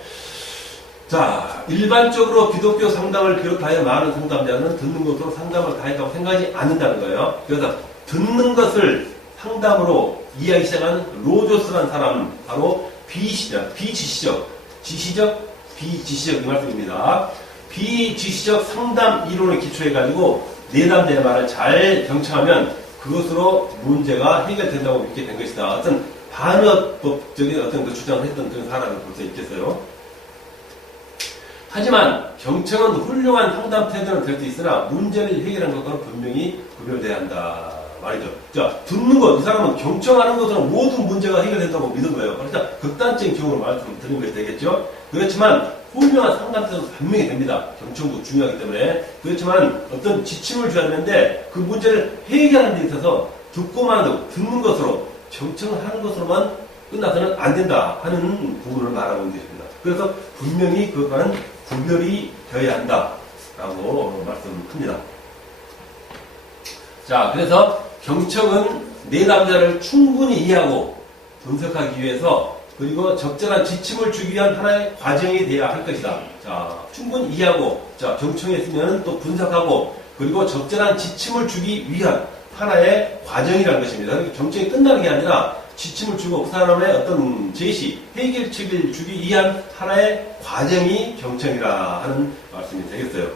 자, 일반적으로 기독교 상담을 비롯하여 많은 상담자는 듣는 것으로 상담을 다했다고 생각하지 않는다는 거예요. 그래서 듣는 것을 상담으로 이해하기 시작한 로저스라는 사람은 바로 비지시적 이 말씀입니다. 비지시적 상담 이론을 기초해가지고 내담자의 말을 잘 경청하면 그것으로 문제가 해결된다고 믿게 된 것이다. 어떤 반의법적인 어떤 그 주장을 했던 그런 사람을 볼 수 있겠어요. 하지만 경청은 훌륭한 상담 태도는 될 수 있으나 문제를 해결하는 것과는 분명히 구별돼야 한다 말이죠. 자, 듣는 것, 이 사람은 경청하는 것으로 모든 문제가 해결된다고 믿은 거예요. 그러니까 극단적인 경우로 말씀드리는 것이 되겠죠. 그렇지만 훌륭한 상담 태도는 분명히 됩니다. 경청도 중요하기 때문에. 그렇지만 어떤 지침을 줘야 되는데 그 문제를 해결하는 데 있어서 듣고만 하고 듣는 것으로 경청을 하는 것으로만 끝나서는 안 된다 하는 부분을 말하고 있는 것입니다. 그래서 분명히 그것과는 구별이 되어야 한다라고 말씀합니다. 자, 그래서 경청은 내담자를 충분히 이해하고 분석하기 위해서 그리고 적절한 지침을 주기 위한 하나의 과정이 되어야 할 것이다. 자, 충분히 이해하고 자, 경청했으면 또 분석하고 그리고 적절한 지침을 주기 위한 하나의 과정이라는 것입니다. 그러니까 경청이 끝나는 게 아니라 지침을 주고 그 사람의 어떤 제시, 해결책을 주기 위한 하나의 과정이 경청이라 하는 말씀이 되겠어요.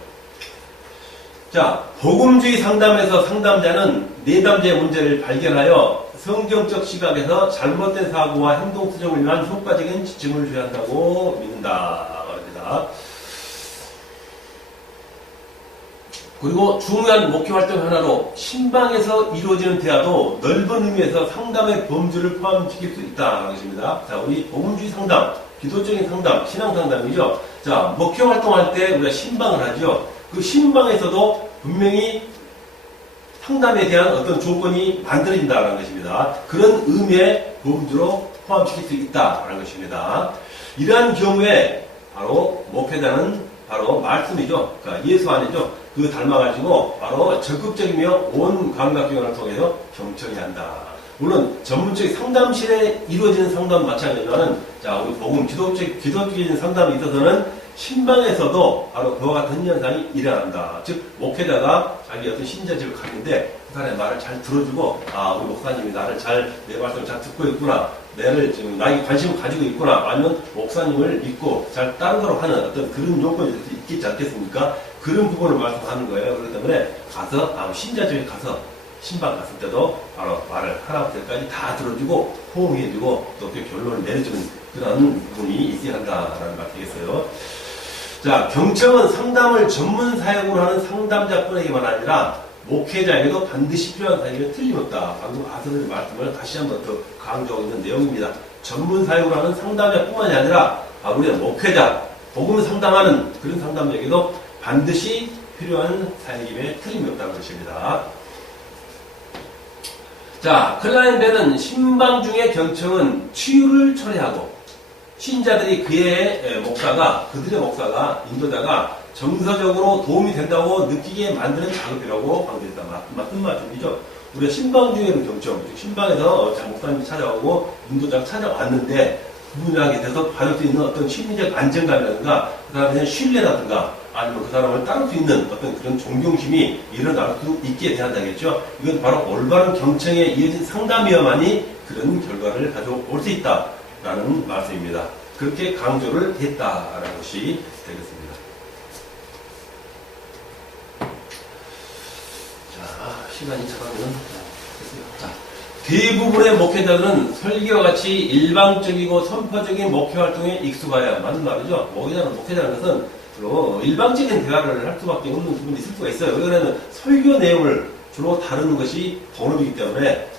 자, 복음주의 상담에서 상담자는 내담자의 문제를 발견하여 성경적 시각에서 잘못된 사고와 행동 수정을 위한 효과적인 지침을 줘야 한다고 믿는다 말입니다. 그리고 중요한 목표 활동 하나로 신방에서 이루어지는 대화도 넓은 의미에서 상담의 범주를 포함시킬 수 있다는 것입니다. 자, 우리 복음주의 상담, 기도적인 상담, 신앙 상담이죠. 자, 목회 활동할 때 우리가 신방을 하죠. 그 신방에서도 분명히 상담에 대한 어떤 조건이 만들어진다는 것입니다. 그런 의미의 범주로 포함시킬 수 있다는 것입니다. 이러한 경우에 바로 목회자는 바로 말씀이죠. 그러니까 예수 안에죠. 그 닮아가지고 바로 적극적이며 온 감각기관을 통해서 경청해야 한다. 물론 전문적인 상담실에 이루어지는 상담 마찬가지지만은 자, 우리 복음 기독적인 상담에 있어서는 신방에서도 바로 그와 같은 현상이 일어난다. 즉 목회자가 자기 어떤 신자 집을 갔는데 그 사람의 말을 잘 들어주고 아, 우리 목사님이 나를 내 말씀을 잘 듣고 있구나. 나에게 관심을 가지고 있구나. 아니면 목사님을 믿고 잘 따르도록 하는 어떤 그런 요건이 있겠지 않겠습니까? 그런 부분을 말씀하는 거예요. 그렇기 때문에 가서 신자 집에 가서 신방 갔을 때도 바로 말을 하나부터 열까지 다 들어주고 호응해주고 또 그 결론을 내려주는 그런 부분이 있어야 한다라는 말 되겠어요. 자, 경청은 상담을 전문 사역으로 하는 상담자뿐에게만 아니라 목회자에게도 반드시 필요한 사역이 틀림없다. 방금 아서의 말씀을 다시 한번 더 강조하고 있는 내용입니다. 전문 사역으로 하는 상담자뿐만이 아니라 우리의 목회자, 복음 상담하는 그런 상담자에게도 반드시 필요한 사역임에 틀림이 없다는 것입니다. 자, 클라인베는 신방 중의 경청은 치유를 초래하고 신자들이 그들의 목사가 인도자가 정서적으로 도움이 된다고 느끼게 만드는 작업이라고 강조했다. 맞는 말씀이죠. 우리가 신방 중에는 경청, 신방에서 목사님이 찾아오고 인도자가 찾아왔는데 그분에게 대해서 받을 수 있는 어떤 심리적 안정감이라든가 그 사람에 대한 신뢰라든가 아니면 그 사람을 따를 수 있는 어떤 그런 존경심이 일어날 수 있게 돼야되겠죠. 이건 바로 올바른 경청에 이어진 상담이어야만이 그런 결과를 가져올 수 있다라는 말씀입니다. 그렇게 강조를 했다라는 것이 되겠습니다. 자, 시간이 차가면 자, 대부분의 목회자들은 설교와 같이 일방적이고 선포적인 목회 활동에 익숙해야 맞는 말이죠. 목회자는 것은 주로 일방적인 대화를 할 수밖에 없는 부분이 있을 수가 있어요. 왜냐하면 설교 내용을 주로 다루는 것이 본업이기 때문에,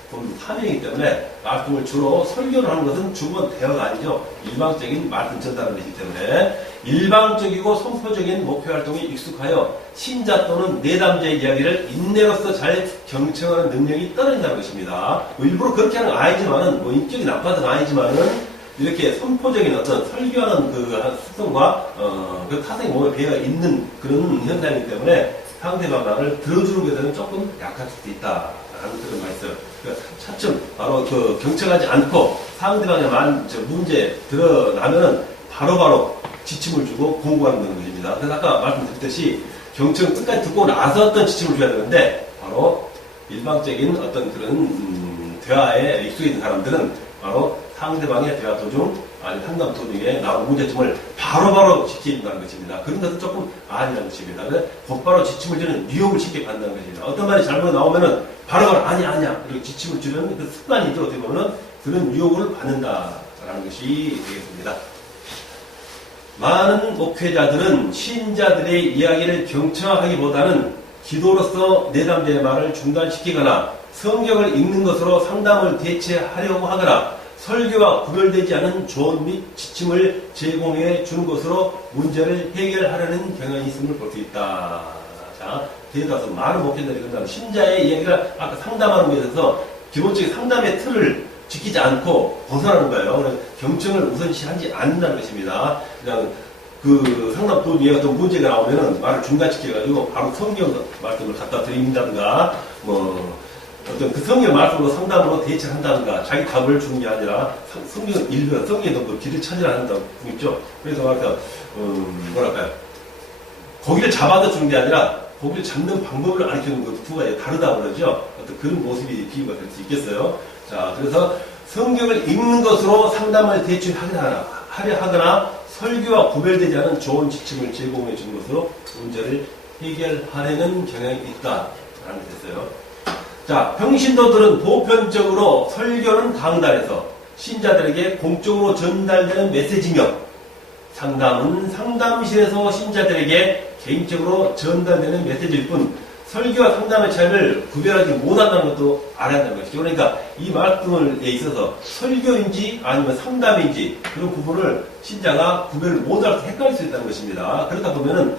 사명이기 때문에 말씀을 주로 설교를 하는 것은 주로 대화가 아니죠. 일방적인 말씀 전달하는 것이기 때문에 일방적이고 선포적인 목회 활동에 익숙하여 신자 또는 내담자의 이야기를 인내로서 잘 경청하는 능력이 떨어진다는 것입니다. 일부러 그렇게 하는 건 아니지만은, 인격이 나빠서는 아니지만은 이렇게 선포적인 어떤 설교하는 그 습성과 그 타성이 몸에 배어 있는 그런 현상이기 때문에 상대방 말을 들어주는 것에는 조금 약할 수도 있다라는 그런 말이 있어요. 그러니까 차츰 바로 그 경청하지 않고 상대방의 문제 드러나면은 바로바로 지침을 주고 공고하는 것입니다. 그래서 아까 말씀드렸듯이 경청 끝까지 듣고 나서 어떤 지침을 줘야 되는데 바로 일방적인 어떤 그런 대화에 익숙해진 사람들은 바로 상대방의 대화 도중, 아니 상담 도중에 나온 문제점을 바로바로 지켜준다는 것입니다. 그런 것은 조금 아니라는 것입니다. 곧바로 지침을 주는 뉴욕을 쉽게 받는다는 것입니다. 어떤 말이 잘못 나오면은 바로바로 아니야 이렇게 지침을 주는 그 습관이죠. 어떻게 보면은 그런 뉴욕을 받는다라는 것이 되겠습니다. 많은 목회자들은 신자들의 이야기를 경청하기보다는 기도로서 내담자의 말을 중단시키거나 성경을 읽는 것으로 상담을 대체하려고 하거나 설교와 구별되지 않은 조언 및 지침을 제공해 주는 것으로 문제를 해결하려는 경향이 있음을 볼 수 있다. 자, 대다수 많은 목회자들이 그런다면 신자의 이야기를 아까 상담하는 것에 대해서 기본적인 상담의 틀을 지키지 않고 벗어나는 거예요. 그래서 경청을 우선시하지 않는다는 것입니다. 그냥 그 상담 도중에 어떤 문제가 나오면은 말을 중단시켜가지고 바로 성경 말씀을 갖다 드린다든가 어떤 그 성경 말씀으로 상담으로 대처를 한다든가 자기 답을 주는 게 아니라 성경 읽으라, 성경에 너무 길을 찾으라 한다고 있죠. 그래서 아까 뭐랄까요, 고기를 잡아서 주는 게 아니라 고기를 잡는 방법을 알려주는 것 두 가지 다르다고 그러죠. 어떤 그런 모습이 비유가 될 수 있겠어요. 자, 그래서 성경을 읽는 것으로 상담을 대처하려 하거나 설교와 구별되지 않은 좋은 지침을 제공해 주는 것으로 문제를 해결하려는 경향이 있다라는 게 됐어요. 자, 평신도들은 보편적으로 설교는 강단에서 신자들에게 공적으로 전달되는 메시지며 상담은 상담실에서 신자들에게 개인적으로 전달되는 메시지일 뿐 설교와 상담의 차이를 구별하지 못한다는 것도 알아야 한다는 것이죠. 그러니까 이 말씀에 있어서 설교인지 아니면 상담인지 그런 부분을 신자가 구별을 못할 때 헷갈릴 수 있다는 것입니다. 그러다 보면은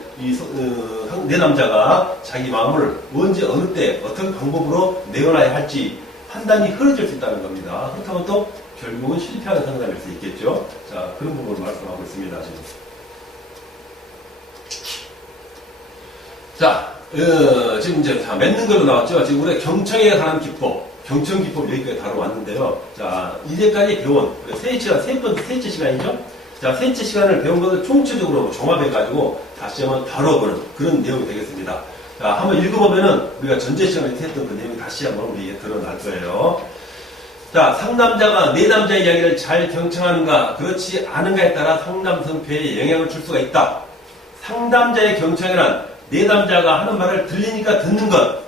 내담자가 자기 마음을 언제 어느 때 어떤 방법으로 내어놔야 할지 판단이 흐려질 수 있다는 겁니다. 그렇다면 또 결국은 실패하는 상담일 수 있겠죠. 자, 그런 부분을 말씀하고 있습니다. 지금. 자, 지금 이제 다 맺는 걸로 나왔죠. 지금 우리가 경청에 관한 기법, 경청 기법 여기까지 다뤄왔는데요. 자, 이제까지 배운, 셋째 시간이죠. 자, 셋째 시간을 배운 것을 총체적으로 종합해가지고 다시 한번 다뤄보는 그런 내용이 되겠습니다. 자, 한번 읽어보면은 우리가 전제 시간에 했던 그 내용이 다시 한번 우리에게 드러날 거예요. 자, 상담자가 내담자의 이야기를 잘 경청하는가, 그렇지 않은가에 따라 상담 성패에 영향을 줄 수가 있다. 상담자의 경청이란 내담자가 하는 말을 들리니까 듣는 것,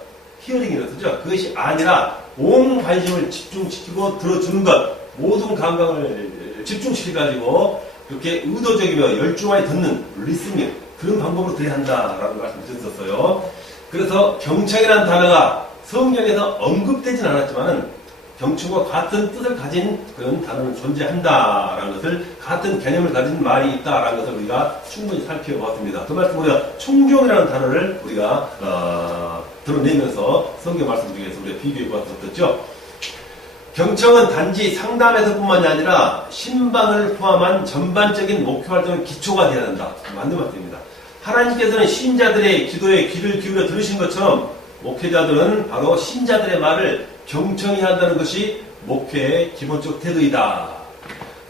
히어링이라고 쓰죠. 그것이 아니라 온 관심을 집중시키고 들어주는 것, 모든 감각을 집중시켜가지고 이렇게 의도적이며 열중하게 듣는 리스닝, 그런 방법으로 들어야 한다라는 말씀을 드렸었어요. 그래서 경청이라는 단어가 성경에서 언급되진 않았지만은 경청과 같은 뜻을 가진 그런 단어는 존재한다라는 것을, 같은 개념을 가진 말이 있다라는 것을 우리가 충분히 살펴보았습니다. 그 말씀 우리가 충종이라는 단어를 우리가 드러내면서 성경 말씀 중에서 우리가 비교해 보았었죠. 경청은 단지 상담에서뿐만이 아니라 신방을 포함한 전반적인 목표 활동의 기초가 되어야 한다. 맞는 말씀입니다. 하나님께서는 신자들의 기도에 귀를 기울여 들으신 것처럼 목회자들은 바로 신자들의 말을 경청해야 한다는 것이 목회의 기본적 태도이다.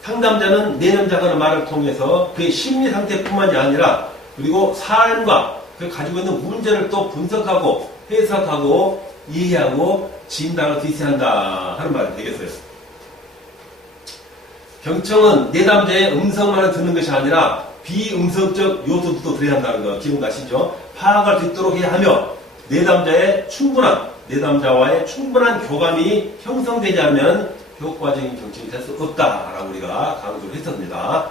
상담자는 내담자가 하는 말을 통해서 그의 심리 상태뿐만이 아니라 그리고 삶과 그 가지고 있는 문제를 또 분석하고 해석하고 이해하고 진단할 수 있어야 한다 하는 말이 되겠어요. 경청은 내담자의 음성만을 듣는 것이 아니라 비음성적 요소도 들어야 한다는 거 기억나시죠? 파악할 수 있도록 해야 하며 내담자와의 충분한 교감이 형성되지 않으면 효과적인 경청이 될 수 없다라고 우리가 강조를 했었습니다.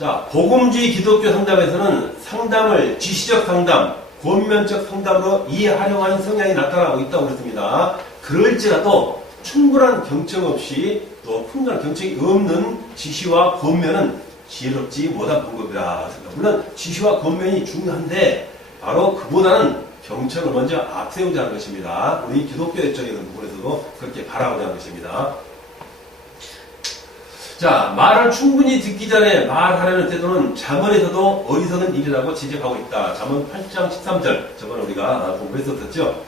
자, 복음주의 기독교 상담에서는 상담을 지시적 상담, 권면적 상담으로 이해하려고 하는 성향이 나타나고 있다고 그랬습니다. 그럴지라도 충분한 경청 없이 또 풍부한 경청이 없는 지시와 권면은 지혜롭지 못한 방법이다. 물론 지시와 권면이 중요한데 바로 그보다는 경청을 먼저 앞세우자는 것입니다. 우리 기독교적인 부분에서도 그렇게 바라보자는 것입니다. 자, 말을 충분히 듣기 전에 말하려는 태도는 잠언에서도 어리석은 일이라고 지적하고 있다. 잠언 8장 13절 저번에 우리가 공부했었죠.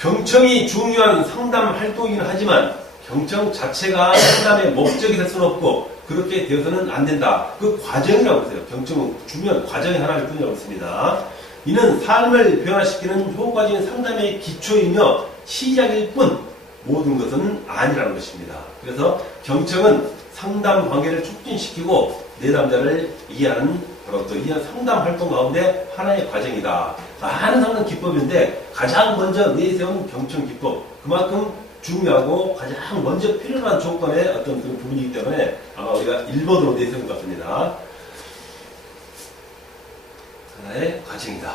경청이 중요한 상담 활동이긴 하지만 경청 자체가 상담의 목적이 될 수는 없고 그렇게 되어서는 안 된다. 그 과정이라고 했어요. 경청은 중요한 과정의 하나일 뿐이라고 했습니다. 이는 삶을 변화시키는 효과적인 상담의 기초이며 시작일 뿐 모든 것은 아니라는 것입니다. 그래서 경청은 상담 관계를 촉진시키고 내담자를 이해하는 바로 또 이해하는 상담 활동 가운데 하나의 과정이다. 많은 상담 기법인데 가장 먼저 내세운 경청 기법, 그만큼 중요하고 가장 먼저 필요한 조건의 어떤 그런 부분이기 때문에 아마 우리가 1번으로 내세운 것 같습니다. 하나의 과정이다.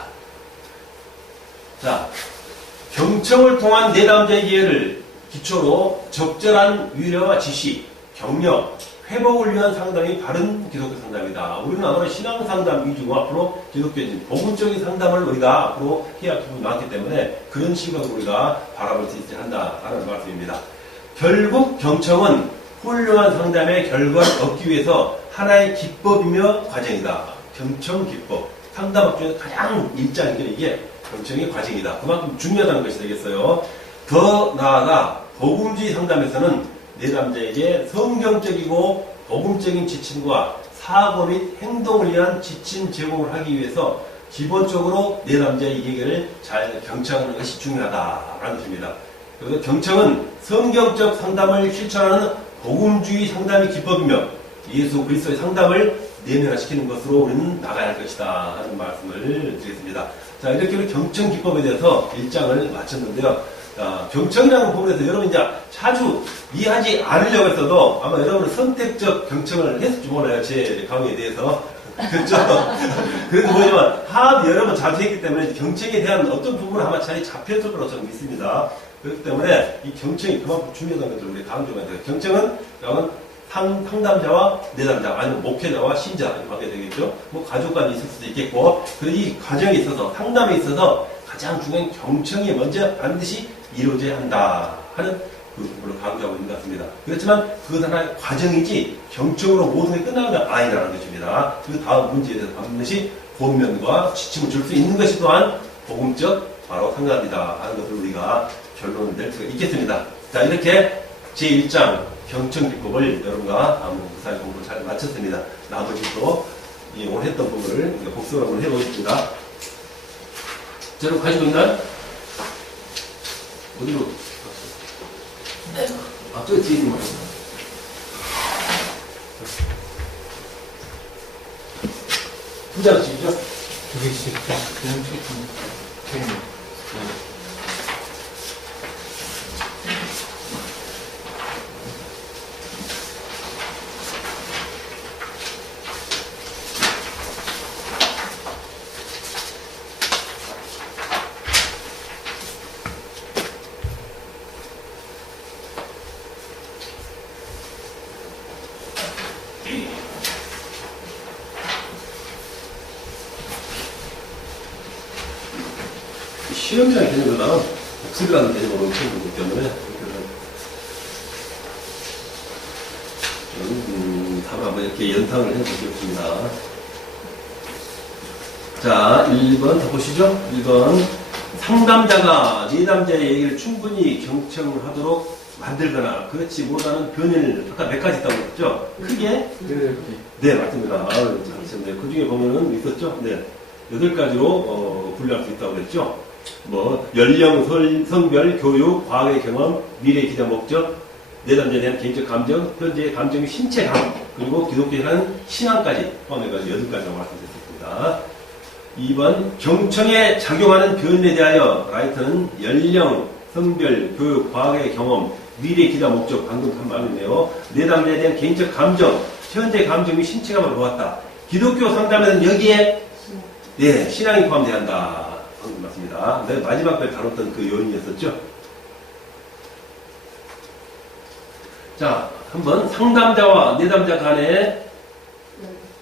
자, 경청을 통한 내담자의 이해를 기초로 적절한 위로와 지시, 격려, 회복을 위한 상담이 바른 기독교 상담이다. 우리는 아무래도 신앙 상담 위주고 앞으로 기독교적인 복음적인 상담을 우리가 앞으로 해야 할 부분이 많기 때문에 그런 시각으로 우리가 바라볼 수 있어야 한다는 말씀입니다. 결국 경청은 훌륭한 상담의 결과를 얻기 위해서 하나의 기법이며 과정이다. 경청 기법. 상담학 중에서 가장 일장인 게 이게 경청의 과정이다. 그만큼 중요하다는 것이 되겠어요. 더 나아가 복음주의 상담에서는 내담자에게 성경적이고 복음적인 지침과 사고 및 행동을 위한 지침 제공을 하기 위해서 기본적으로 내담자의 이해를 잘 경청하는 것이 중요하다라는 것입니다. 그래서 경청은 성경적 상담을 실천하는 복음주의 상담의 기법이며 예수 그리스도의 상담을 내면화시키는 것으로 우리는 나가야 할 것이다 하는 말씀을 드리겠습니다. 자, 이렇게 우리 경청 기법에 대해서 1장을 마쳤는데요. 경청이라는 부분에서 여러분 이제 자주 이해하지 않으려고 했어도 아마 여러분은 선택적 경청을 했을지 몰라요. 제 강의에 대해서. 그렇죠? 그래도 뭐냐면 하도 여러 번 자주 했기 때문에 경청에 대한 어떤 부분은 아마 잘 잡혔을 거라고 저는 믿습니다. 그렇기 때문에 이 경청이 그만큼 중요한 것을 우리 강조해야 돼요. 경청은 상담자와 내담자, 아니면 목회자와 신자 이렇게 하게 되겠죠. 뭐 가족관이 있을 수도 있겠고, 그리고 이 과정에 있어서 상담에 있어서 가장 중요한 경청이 먼저 반드시 이루어져야 한다 하는 그 부분을 강조하고 있는 것 같습니다. 그렇지만 그것은 하나의 과정이지 경청으로 모든 게 끝나는 건 아니라는 것입니다. 그 다음 문제에 대해서 반드시 본면과 지침을 줄 수 있는 것이 또한 복음적 바로 상담이다 하는 것을 우리가 결론을 낼 수가 있겠습니다. 자, 이렇게 제1장 경청기법을 여러분과 무사히 공부를 잘 마쳤습니다. 나머지 또 오늘 했던 부분을 우리가 복습을 한번 해보겠습니다. 여러분 가지고 있나요? 어디로? 네. 저기 뒤에 있는 거. 두 장씩이죠? 두 개씩. 그냥 조금. 실험이라는 개념보다는 복습이라는 개념으로 키우는 거기 때문에 답을 한번 이렇게 연상을 해보겠습니다. 자, 1번 더 보시죠. 1번 상담자가 내담자의 얘기를 충분히 경청하도록 만들거나 그렇지 못하는 변현을 아까 몇 가지 있다고 했죠? 크게? 네, 맞습니다. 잘하셨네요. 그 중에 보면은 있었죠? 네. 8가지로 분류할 수 있다고 그랬죠? 뭐 연령, 성별, 교육, 과거의 경험, 미래의 기대 목적, 내담자에 대한 개인적 감정, 현재의 감정의 신체 감, 그리고 기독교에 대한 신앙까지 포함해가지고 8가지라고 말씀드렸습니다. 2번 경청에 작용하는 변에 대하여 라이트는 연령, 성별, 교육, 과거의 경험, 미래의 기대 목적, 방금 한 말이네요. 내담자에 대한 개인적 감정, 현재 감정 및 신체감을 보았다. 기독교 상담에는 여기에 네, 신앙이 포함되어야 한다. 맞습니다. 네, 마지막 때 다뤘던 그 요인이었었죠. 자, 한번 상담자와 내담자 간의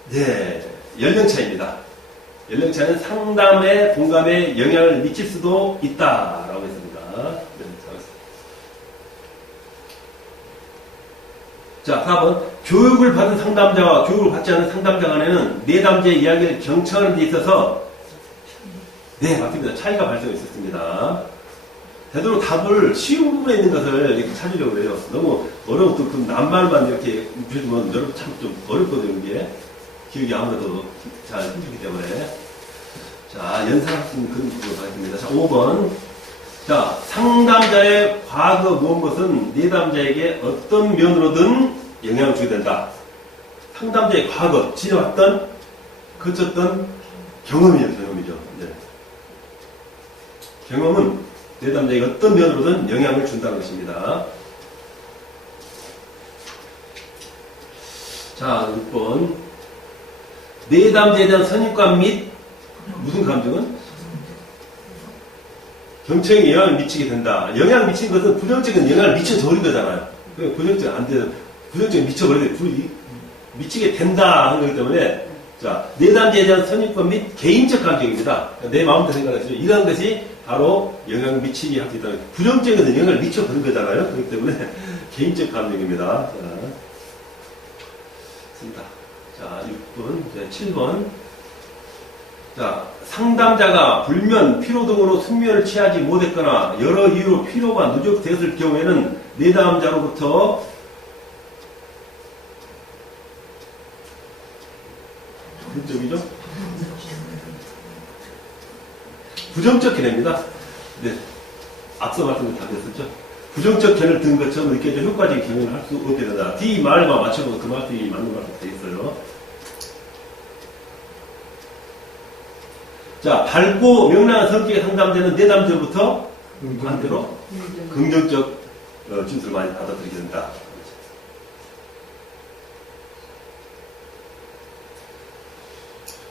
네, 연령차입니다. 연령차는 상담의 공감에 영향을 미칠 수도 있다라고 했습니다. 네, 자, 4번 교육을 받은 상담자와 교육을 받지 않은 상담자 간에는 내담자의 이야기를 경청하는 데 있어서 네, 맞습니다. 차이가 발생해 있었습니다. 되도록 답을 쉬운 부분에 있는 것을 이렇게 찾으려고 해요. 너무 어려운 또 그 낱말만 이렇게 주시면 여러분 참 좀 어렵거든요, 이게. 기억이 아무래도 잘 힘들기 때문에. 자, 연상할 수 있는 그런 부분으로 가겠습니다. 자, 5번. 자, 상담자의 과거 모은 것은 내담자에게 어떤 면으로든 영향을 주게 된다. 상담자의 과거, 지나왔던, 거쳤던 경험이죠. 네. 경험은 내담자에게 어떤 면으로든 영향을 준다는 것입니다. 자, 6번. 내담자에 대한 선입관 및 무슨 감정은? 경청에 영향을 미치게 된다. 영향을 미치는 것은 부정적인 영향을 미쳐버린 거잖아요. 부정적 안 되는, 부정적인 미쳐버리게 미치게 된다 하는 거기 때문에 자, 내담자에 대한 선입관 및 개인적 감정입니다. 내 마음대로 생각하시죠. 이런 것이 바로 영향을 미치게 할 수 있다는 거죠. 부정적인 영향을 미쳐버린 거잖아요. 그렇기 때문에 개인적 감정입니다. 자, 6번, 7번. 자, 상담자가 불면, 피로 등으로 숙면을 취하지 못했거나 여러 이유로 피로가 누적되었을 경우에는 내담자로부터 부정적이죠? 부정적 견해입니다. 네. 앞서 말씀을 다 드렸었죠? 부정적 견해를 든 것처럼 느껴져 효과적인 경영을 할 수 없게 된다. D 말과 맞춰보면 그 말씀이 맞는 말씀 되어 있어요. 자, 밝고 명랑한 성격의 상담자는 내담자로부터 반대로 긍정적 진술을 많이 받아들이게 된다.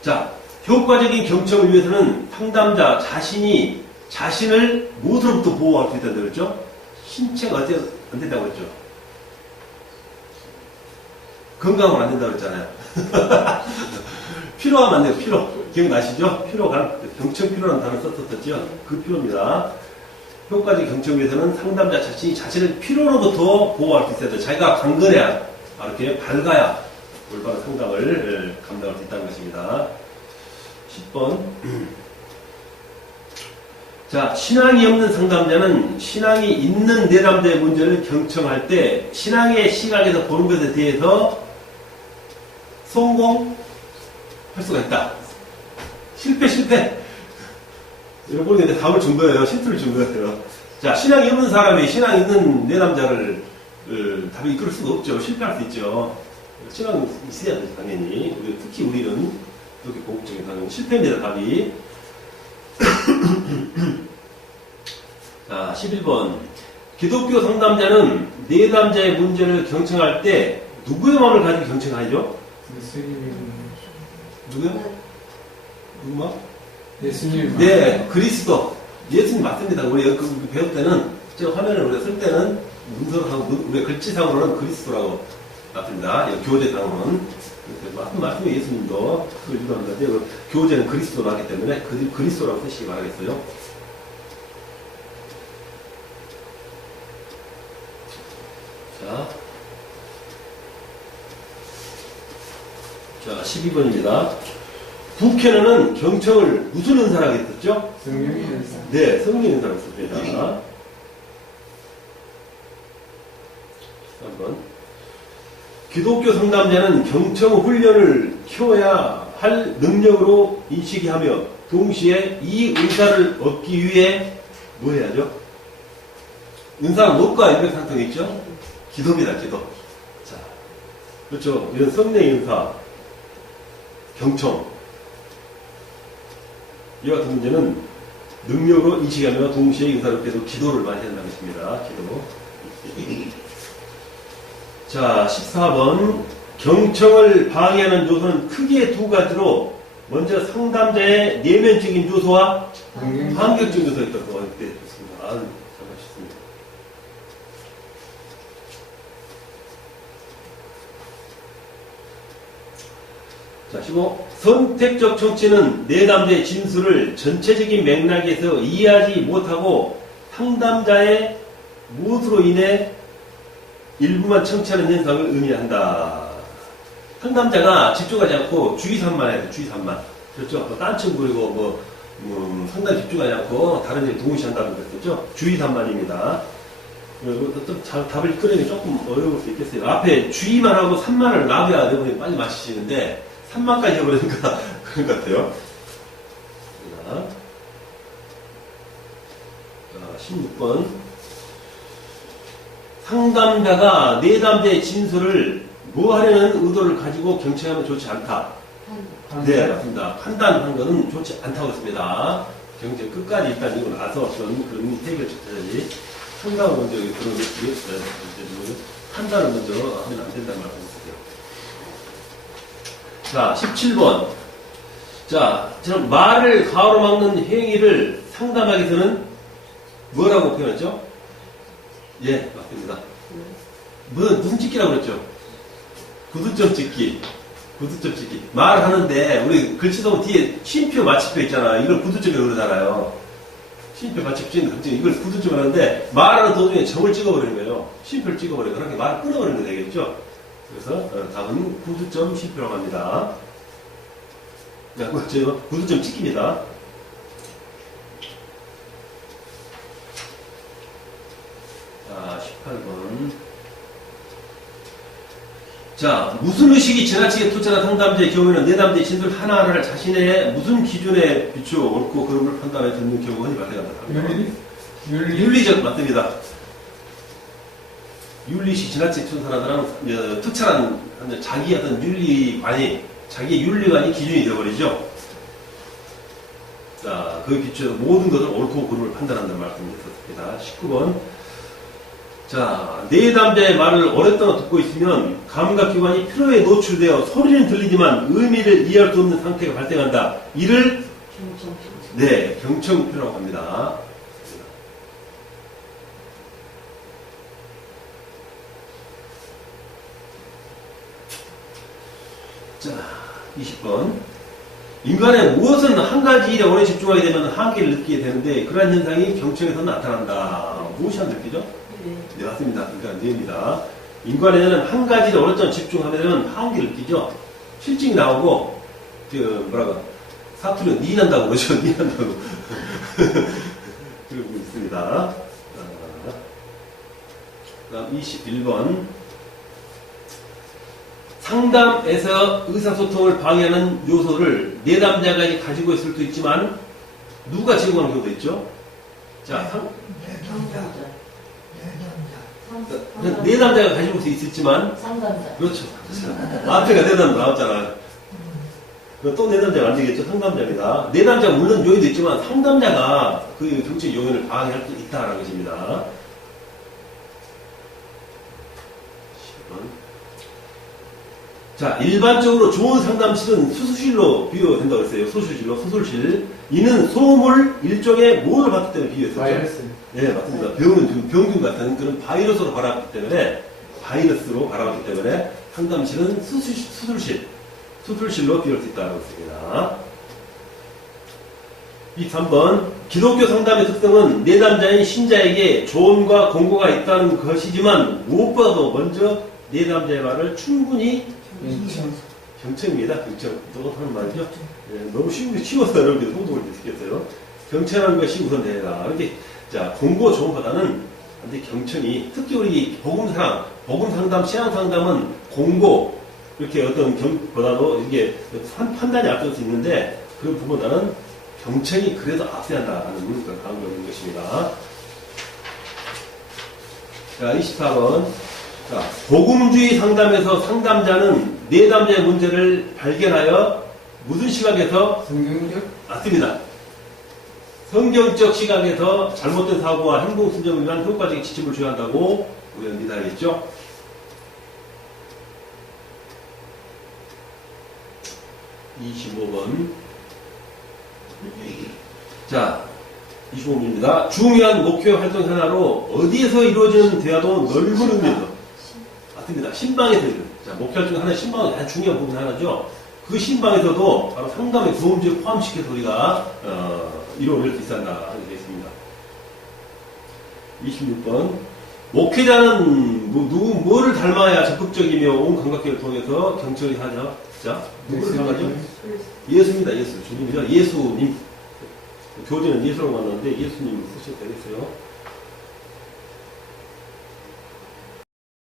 자, 효과적인 경청을 위해서는 상담자 자신이 자신을 무엇으로부터 보호할 수 있다고 그랬죠? 신체가 안 된다고 그랬죠? 건강은 안 된다고 그랬잖아요. 피로하면 안 돼요, 피로. 기억나시죠? 피로가, 경청 피로라는 단어 썼었죠? 그 피로입니다. 효과적인 경청을 위해서는 상담자 자신이 자신을 피로로부터 보호할 수 있어야 돼요. 자기가 강건해야, 이렇게 밝아야 올바른 상담을 감당할 수 있다는 것입니다. 10번. 자, 신앙이 없는 상담자는 신앙이 있는 내담자의 문제를 경청할 때 신앙의 시각에서 보는 것에 대해서 성공할 수가 있다. 실패. 여러분이 이제 답을 준 거예요. 힌트를 준 거예요. 자, 신앙이 없는 사람이 신앙 있는 내담자를 답을 이끌을 수가 없죠. 실패할 수 있죠. 신앙이 있어야 되죠, 당연히. 특히 우리는 이렇게 고급적인 당연히 실패입니다, 답이. 자, 11번. 기독교 상담자는 내담자의 문제를 경청할 때 누구의 마음을 가지고 경청하죠? 누구요? 누구? 예수님. 네, 그리스도. 예수님 맞습니다. 우리 배울 때는, 저 화면을 우리가 쓸 때는 문서하고, 우리 글씨상으로는 그리스도라고 맞습니다. 교재상으로는. 말씀에 예수님도 그걸 유도합니다. 교재는 그리스도로 하기 때문에 그리스도라고 쓰시기 바라겠어요. 자, 12번입니다. 국회는 경청을 무슨 은사라고 했었죠? 성령의 은사. 네, 성령의 은사라고 했습니다. 13번. 기독교 상담자는 경청 훈련을 키워야 할 능력으로 인식하며 동시에 이 은사를 얻기 위해 뭐 해야죠? 은사는 무엇과 연결상통이 있죠? 기도입니다, 기도. 자, 그렇죠. 이런 성령의 은사, 경청. 이와 같은 문제는 능력으로 인식하며 동시에 은사를 얻게 되고 기도를 많이 한다는 것입니다. 기도. 자, 14번. 경청을 방해하는 요소는 크게 두 가지로 먼저 상담자의 내면적인 요소와 환경적인 요소가 있다고 할 때 좋습니다. 잘 맞췄습니다. 자, 15. 선택적 청취는 내담자의 진술을 전체적인 맥락에서 이해하지 못하고 상담자의 무엇으로 인해 일부만 청취하는 현상을 의미한다. 상담자가 집중하지 않고 주의산만 해야 돼, 주의산만. 그렇죠? 딴 친구이고, 상당히 집중하지 않고 다른 일에 동시한다는 거죠. 주의산만입니다. 그리고 답을 끌어내기 조금 어려울 수 있겠어요. 앞에 주의만 하고 산만을 놔둬야 여러분이 빨리 맞히시는데, 산만까지 해버리니까 그런 것 같아요. 자, 16번. 상담자가 내담자의 진술을 뭐 하려는 의도를 가지고 경청하면 좋지 않다. 네, 맞습니다. 판단하는 것은 좋지 않다고 했습니다. 경청 끝까지 일단 이거 나서 그런 해결 자체지. 상담을 먼저 그런 판단을 먼저 하면 안 된다는 말씀이세요. 자, 17번. 자, 지금 말을 가로막는 행위를 상담하기에서는 뭐라고 표현했죠? 예, 맞습니다. 무슨 찍기라고 그랬죠? 구두점 찍기. 구두점 찍기. 말을 하는데, 우리 글씨도 뒤에 쉼표, 마침표 있잖아. 이걸 구두점이라고 그러잖아요. 쉼표, 마침표 찍는 이걸 구두점 하는데, 말하는 도중에 점을 찍어버리는 거예요. 쉼표를 찍어버리고, 그렇게 말을 끊어버리는 거 되겠죠? 그래서, 답은 구두점 쉼표라고 합니다. 자, 구두점 찍기입니다. 자, 18번. 자, 무슨 의식이 지나치게 투철한 상담자의 경우에는 내담자의 진술 하나하나를 자신의 무슨 기준에 비추어 옳고 그름을 판단해 듣는 경우가 흔히 발생한다. 윤리적, 맞습니다. 윤리식 지나치게 투철한 사람은 특별한 자기 어떤 윤리관이, 자기의 윤리관이 기준이 되어버리죠. 자, 그 기초에서 모든 것을 옳고 그름을 판단한다는 말씀을 드렸습니다. 19번. 자, 내담자의 말을 오랫동안 듣고 있으면 감각기관이 피로에 노출되어 소리는 들리지만 의미를 이해할 수 없는 상태가 발생한다. 이를 네, 경청피로라고 합니다. 자, 20번. 인간의 무엇은 한 가지 일에 오래 집중하게 되면 한계를 느끼게 되는데 그러한 현상이 경청에서 나타난다. 무엇이 안 느끼죠? 네, 맞습니다. 그러니까 뇌입니다. 인간에는 한 가지 일에 오랫동안 집중하면 한계를 느끼죠. 실증이 나오고 사투리는 니난다고 그러죠. 니난다고. 그러고 있습니다. 다음 21번. 상담에서 의사소통을 방해하는 요소를 내담자가 가지고 있을 수도 있지만 누가 제공한 경우도 있죠? 자, 내담자가 가지고 있을지만 상담자. 그렇죠. 앞에가 내담자 나왔잖아. 또 내담자가 안 되겠죠? 상담자입니다. 내담자가 물론 요인도 있지만 상담자가 그 경청 요인을 방해할 수 있다는 것입니다. 10번. 자, 일반적으로 좋은 상담실은 수술실로 비유된다고 했어요. 수술실. 이는 소음을 일종의 무엇을 받기 때문에 비유했었죠? 바이러스. 네, 맞습니다. 병균 같은 그런 바이러스로 바라봤기 때문에 상담실은 수술실로 비유할 수 있다고 했습니다. 23번. 기독교 상담의 특성은 내담자인 신자에게 조언과 권고가 있다는 것이지만 무엇보다도 먼저 내담자의 말을 충분히 경청입니다. 경청. 또 하는 말이죠. 네, 너무 쉬워서 여러분들 소독을 느꼈어요. 경청하는 것이 우선되다. 이렇게, 자, 공고 조언보다는 경청이, 특히 우리 복음상담, 신앙상담은 공고, 이렇게 어떤 보다도 이게 판단이 앞설 수 있는데, 그 부분보다는 경청이 그래도 앞서야 한다는 그런 강조가 있는 것입니다. 자, 24번. 자, 복음주의 상담에서 상담자는 내담자의 문제를 발견하여 무슨 시각에서? 성경적? 맞습니다. 성경적 시각에서 잘못된 사고와 행동 순정을 위한 효과적인 지침을 줘야 한다고 우리는 믿어야겠죠. (25번) 자, 25번입니다. 중요한 목표 활동 하나로 어디에서 이루어지는 대화도 넓은 의미에서 맞습니다. 신방에서 자, 목표 활동 하나 신방은 아주 중요한 부분 하나죠. 그 신방에서도 바로 상담의 도움지를 포함시켜서 우리가 이루어낼 수 있단다 하게 되어 있습니다. 26번. 목회자는 뭐를 닮아야 적극적이며 온 감각계를 통해서 경청이 하죠. 자, 누구를 닮아죠? 예수입니다. 예수. 주님이죠. 예수님. 교재는 예수라고 만났는데 예수님 쓰셔도 되겠어요.